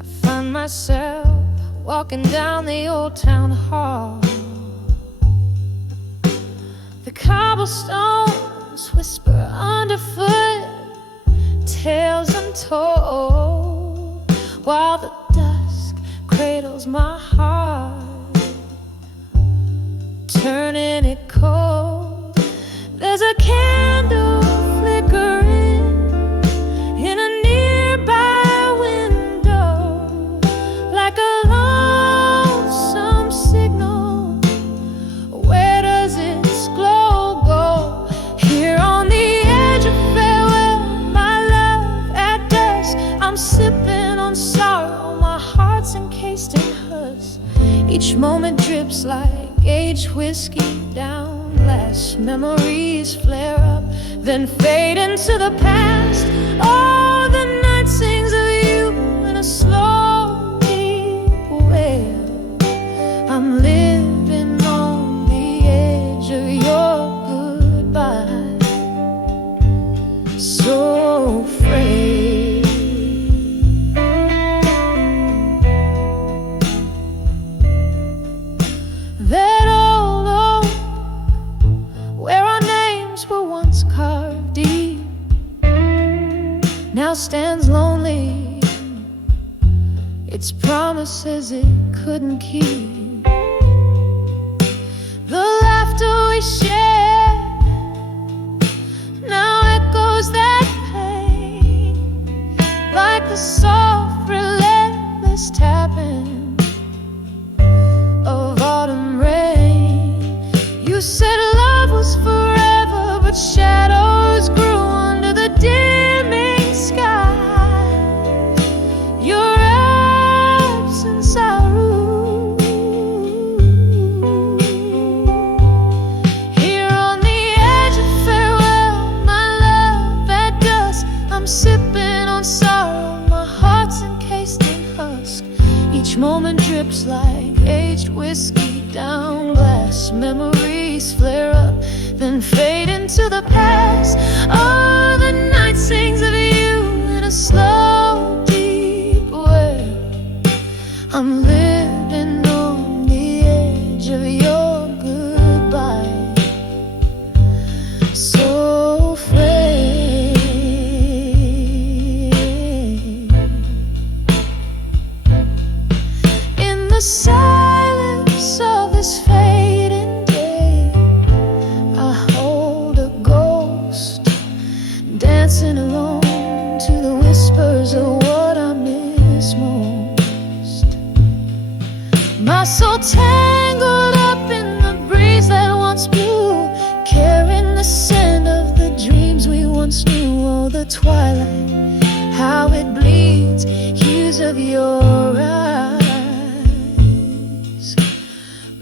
I find myself walking down the old town hall. The cobblestones whisper underfoot, tales untold, while the dusk cradles my heart, turning it cold. There's a candle flickering in a nearby window, like a lonesome signal. Where does its glow go? Here on the edge of farewell, my love, at dusk I'm sipping on sorrow, my heart's encased in husk. Each moment drips like aged whiskey down glass. Memories flare up, then fade into the past. Oh, the night sings of you in a slow, deep wail. I'm living on the edge of your goodbye, so frail. That old oak where our names were once carved deep now stands lonely, its promises it couldn't keep. The laughter we shared now echoes that pain, like the soft, relentless tapping of autumn rain. You said love was forever, but shadows grew under the dimming sky. Your absence I rue. Here on the edge of farewell, my love, at dusk I'm sipping on sorrow, my heart's encased in husk. Each moment drips like aged whiskey down glass. Memories flare up, then fade into the past. Oh, the night sings of you in a slow, deep way. I'm living on the edge of your goodbye, so frail. In the silence of this fading day, I hold a ghost dancing alone to the whispers of what I miss most. My soul tangled up in the breeze that once blew, carrying the scent of the dreams we once knew. Oh, the twilight, how it bleeds, hues of your eyes,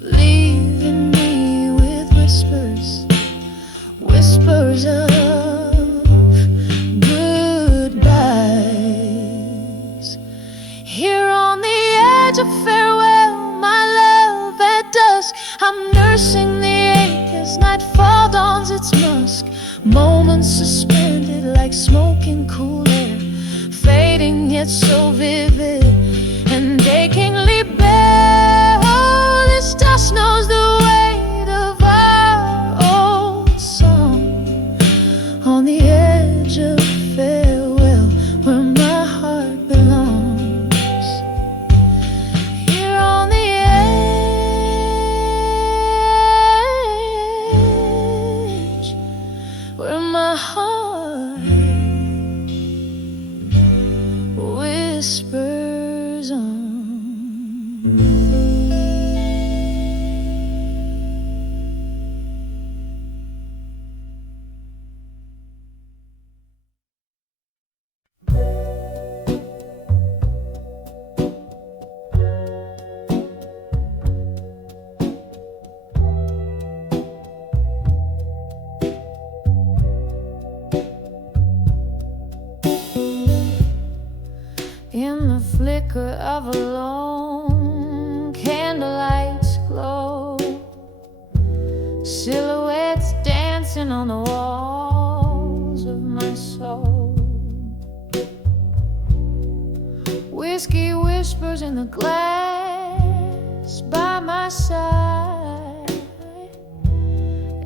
leaving me with whispers, whispers of goodbyes. Here on the edge of farewell, my love, at dusk I'm nursing the ache as nightfall dawns its musk. Moments suspended like smoke in cool air, fading yet so vivid and achingly bare. Oh, this dust knows the weight of our old song. On the edge of farewell, where my heart belongs. Here on the edge, where my heart whispers. of a lone candlelight's glow, silhouettes dancing on the walls of my soul. Whiskey whispers in the glass by my side,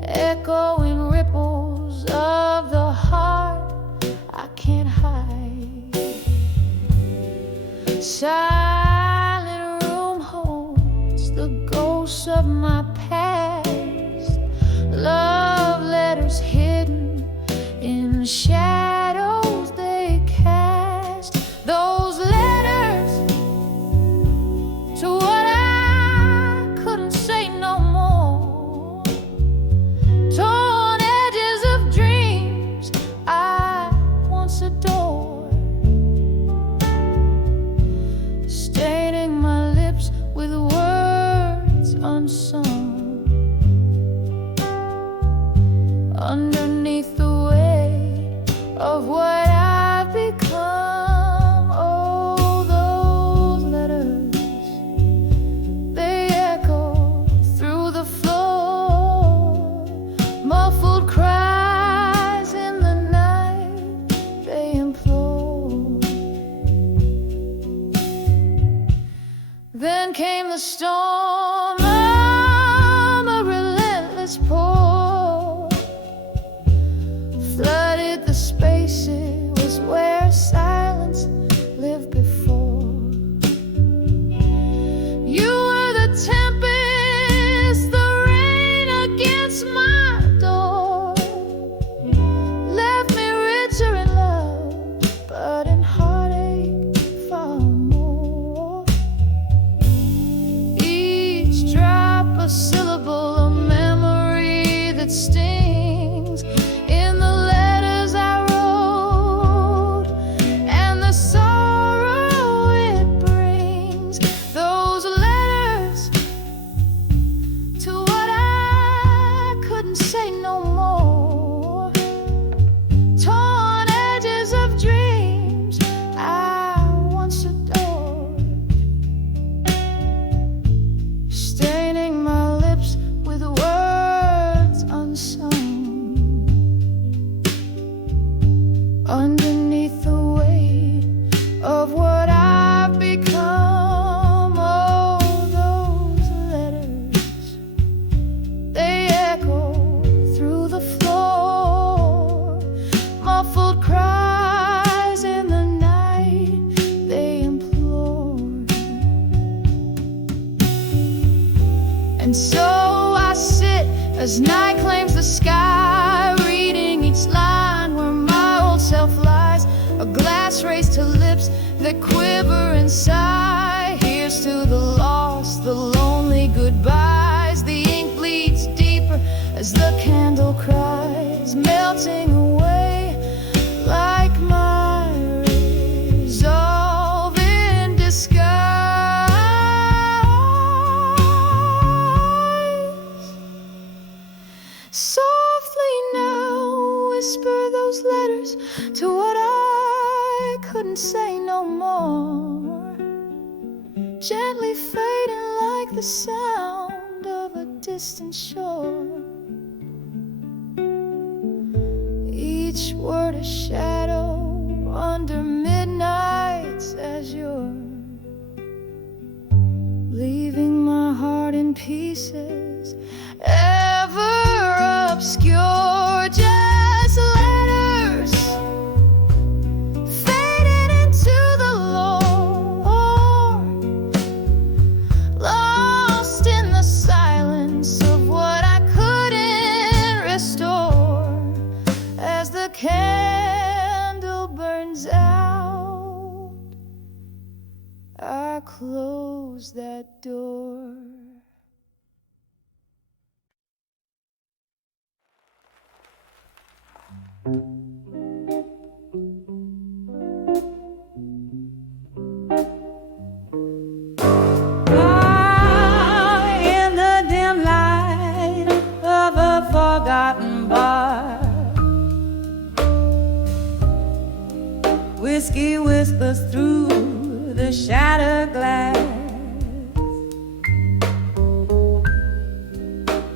echoing ripples of the heart I can't hide. Silent room holds the ghosts of my past, love letters hidden in the shadows they cast. Those letters to what I couldn't say no more, torn edges of dreams I once adored, staining my lips with words unsung. Underneath the weight of what I've become, oh, those letters, they echo through the floor. Muffled cries in the night, they implore. Then came the storm, a relentless pour, flooded the space. It was where silence lived before. You were the tempest, the rain against my door, left me richer in love, but in heartache far more. Each drop a syllable, a memory that stings in the letters I wrote, and the sorrow it brings. Those letters to what I couldn't say no more, torn edges of dreams I once adored, staining my lips with words unsung. Underneath the weight of what I've become, oh, those letters, they echo through the floor. Muffled cries in the night, they implore. And so I sit as night claims the sky, reading each line where my old self lies. A glass raised to lips that quiver and sigh. Here's to the lost, the lonely goodbyes. The ink bleeds deeper as the candle cries, melting away like my resolve in disguise. Softly now whisper those letters to what I couldn't say no more, gently fading like the sound of a distant shore. Each word a shadow under midnight's azure, leaving my heart in pieces, ever obscure. Just letters faded into the Lord, lost in the silence of what I couldn't restore. As the candle burns out, I close that door. In the dim light of a forgotten bar, whiskey whispers through the the shattered glass.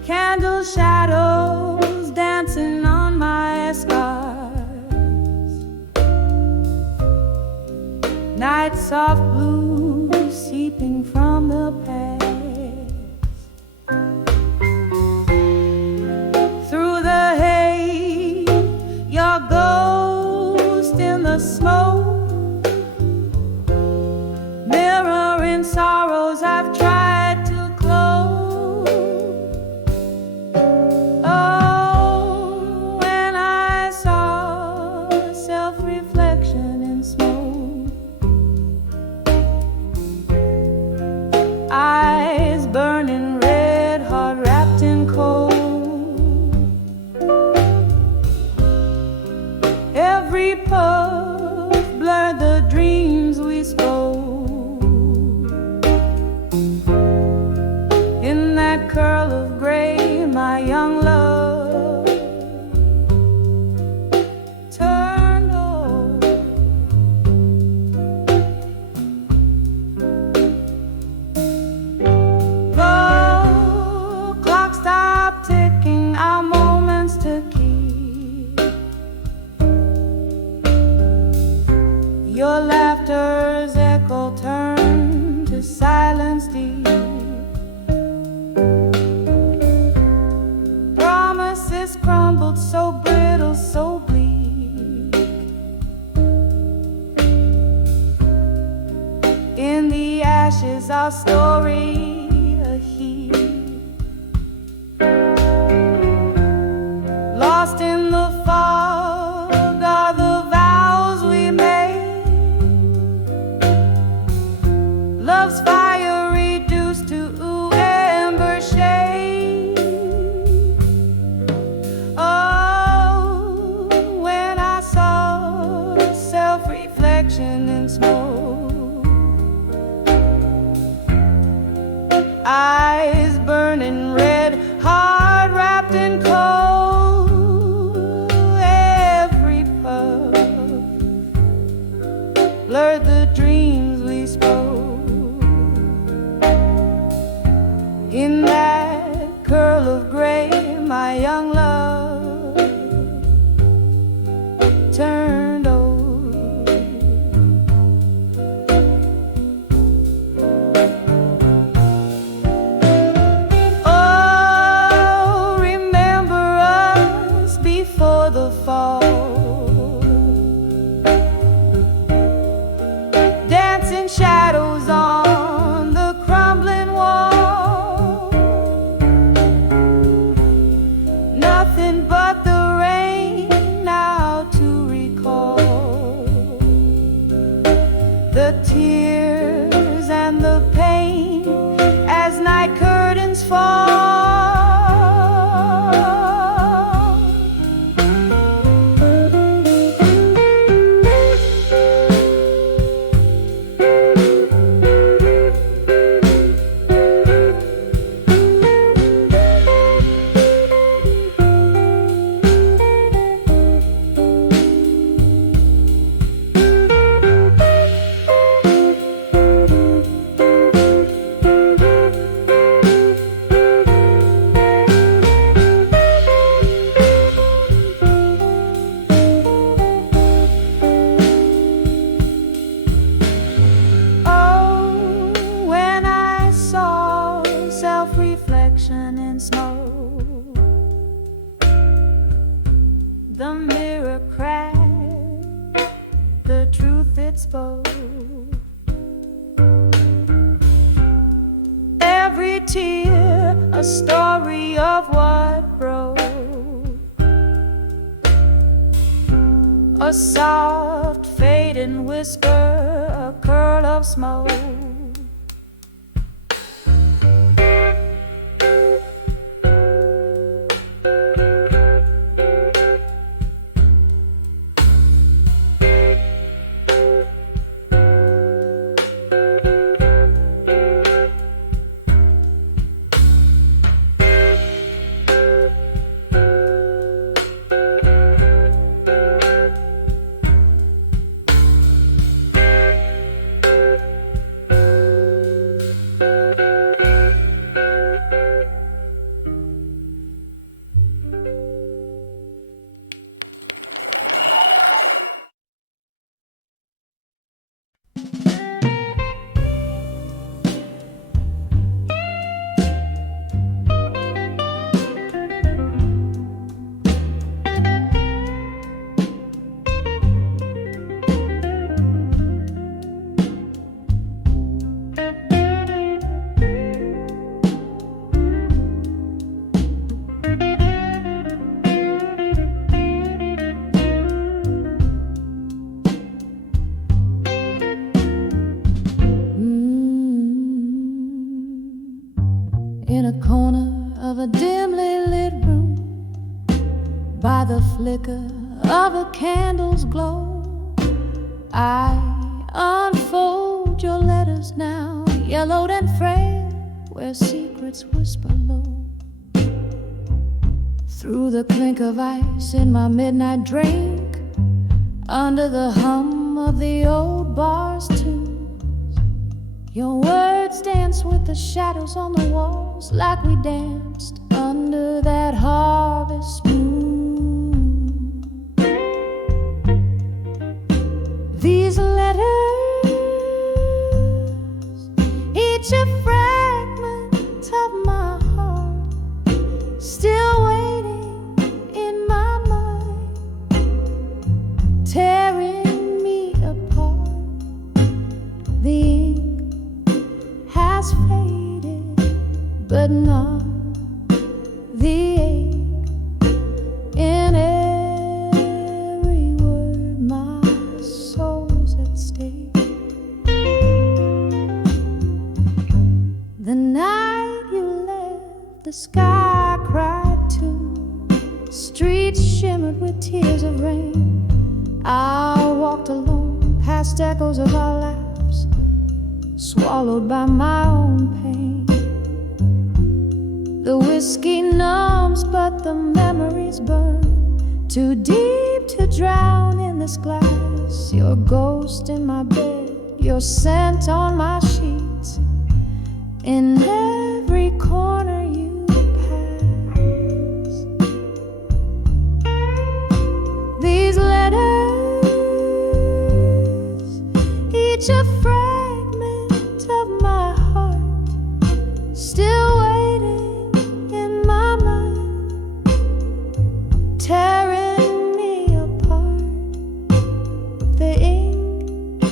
Candle shadows dancing on my scars. Night soft blue seeping from the past. Through the hay, your ghost in the smoke, mirroring sorrows I've tried to close. Oh, when I saw self-reflection in smoke, eyes burning red, heart wrapped in cold. Every puff blurred the dreams we spoke. In that curl of gray, my young love turned old. The clock stopped ticking, our moments to keep. Your laughter's echo turned to silence deep. Promises crumbled so brittle, so bleak. In the ashes, our story a heap. Lost in the fog are the vows we made. Love's fire reduced to ember shade. Oh, when I saw self-reflection in smoke, eyes burning red, heart wrapped in cold. Every puff blurred the dreams we spoke. In that curl of gray, my young love turned old. Oh, remember us before the fall, dancing shadows on the crumbling wall. Nothing but the rain now to recall the tears and the pain as night curtains fall. Self-reflection in smoke, the mirror cracked, the truth it spoke. Every tear a story of what broke, a soft fading whisper, a curl of smoke. of a dimly lit room, by the flicker of a candle's glow, I unfold your letters now, yellowed and frail, where secrets whisper low. Through the clink of ice in my midnight drink, under the hum of the old bar's tunes, your words dance with the shadows on the walls, like we danced under that harvest moon. These letters, each a fragment of my heart, still waiting in my mind, tearing me apart. The ink has faded, but not the ache in every word. My soul's at stake. The night you left, the sky cried too, streets shimmered with tears of rain. I walked alone past echoes of our laughs, swallowed by my own pain. The whiskey numbs, but the memories burn, too deep to drown in this glass. Your ghost in my bed, your scent on my sheets, in every corner you pass. These letters, each a fragment of my heart, still waiting in my mind, tearing me apart. The ink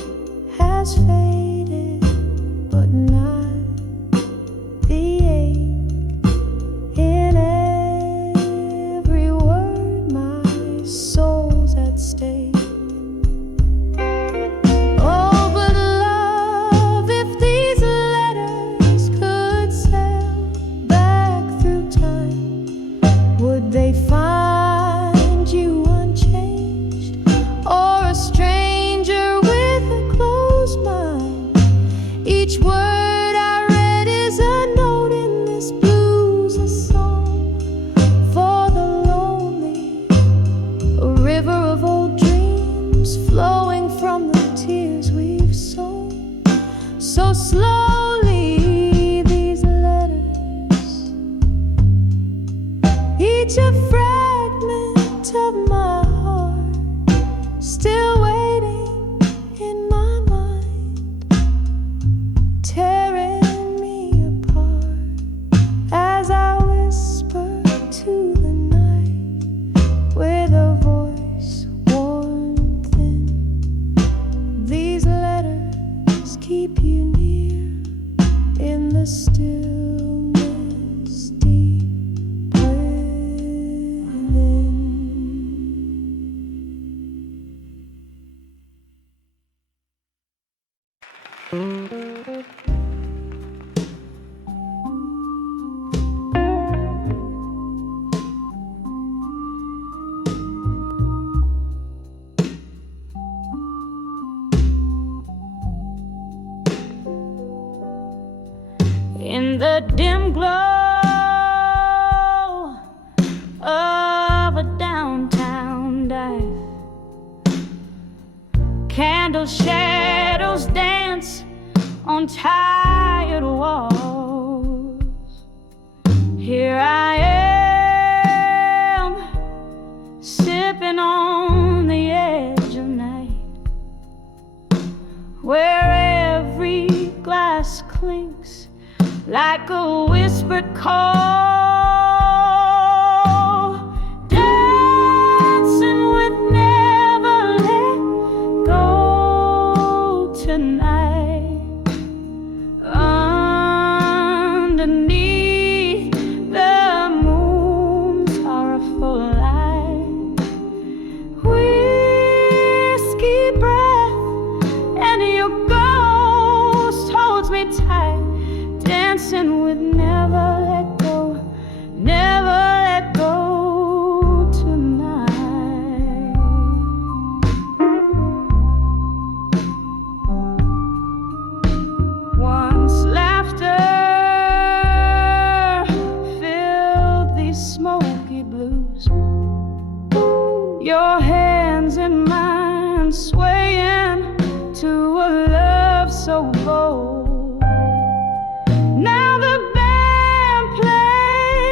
has faded, but not the ache in every word. My soul's at stake. Oh, but love, if these letters could sail back through time, would they find you unchanged, or a stranger with a closed mind? Each word I read is a note in this blues, a song for the lonely, a river of old dreams flowing from the tears we've sown. So slowly these letters, each a fragment of my heart, still waiting in my mind, tearing me apart as I whisper to the night with a voice worn thin. These letters keep you near in the stillness deep within. In the dim glow of a downtown dive, candle shadows dance on tired walls. Here I am, sipping on the edge of night, where every glass clinks like a whispered call, dancing with never let go tonight, underneath the moon's sorrowful light. Whiskey breath and your ghost holds me tight, dancing with never let go. your hands in mine, swaying to a love so bold. Now the band plays,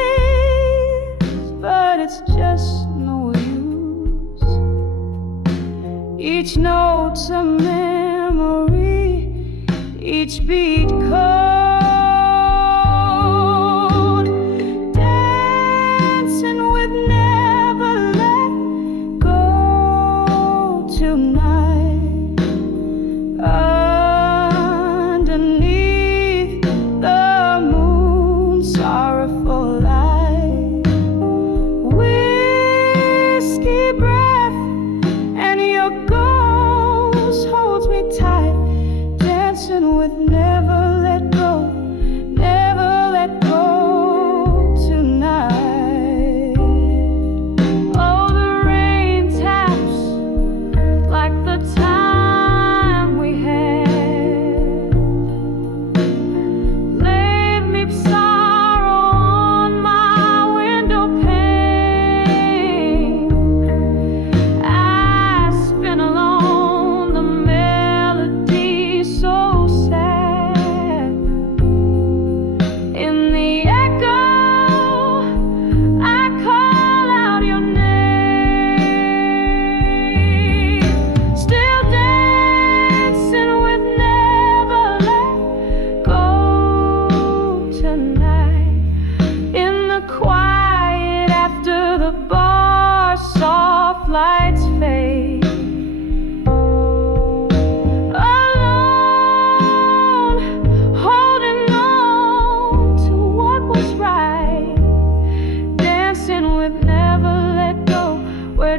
but it's just no use. Each note's a memory, each beat cold.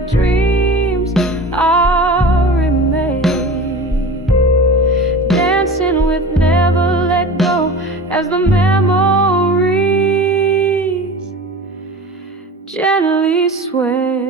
Dreams are remade, dancing with never let go, as the memories gently sway.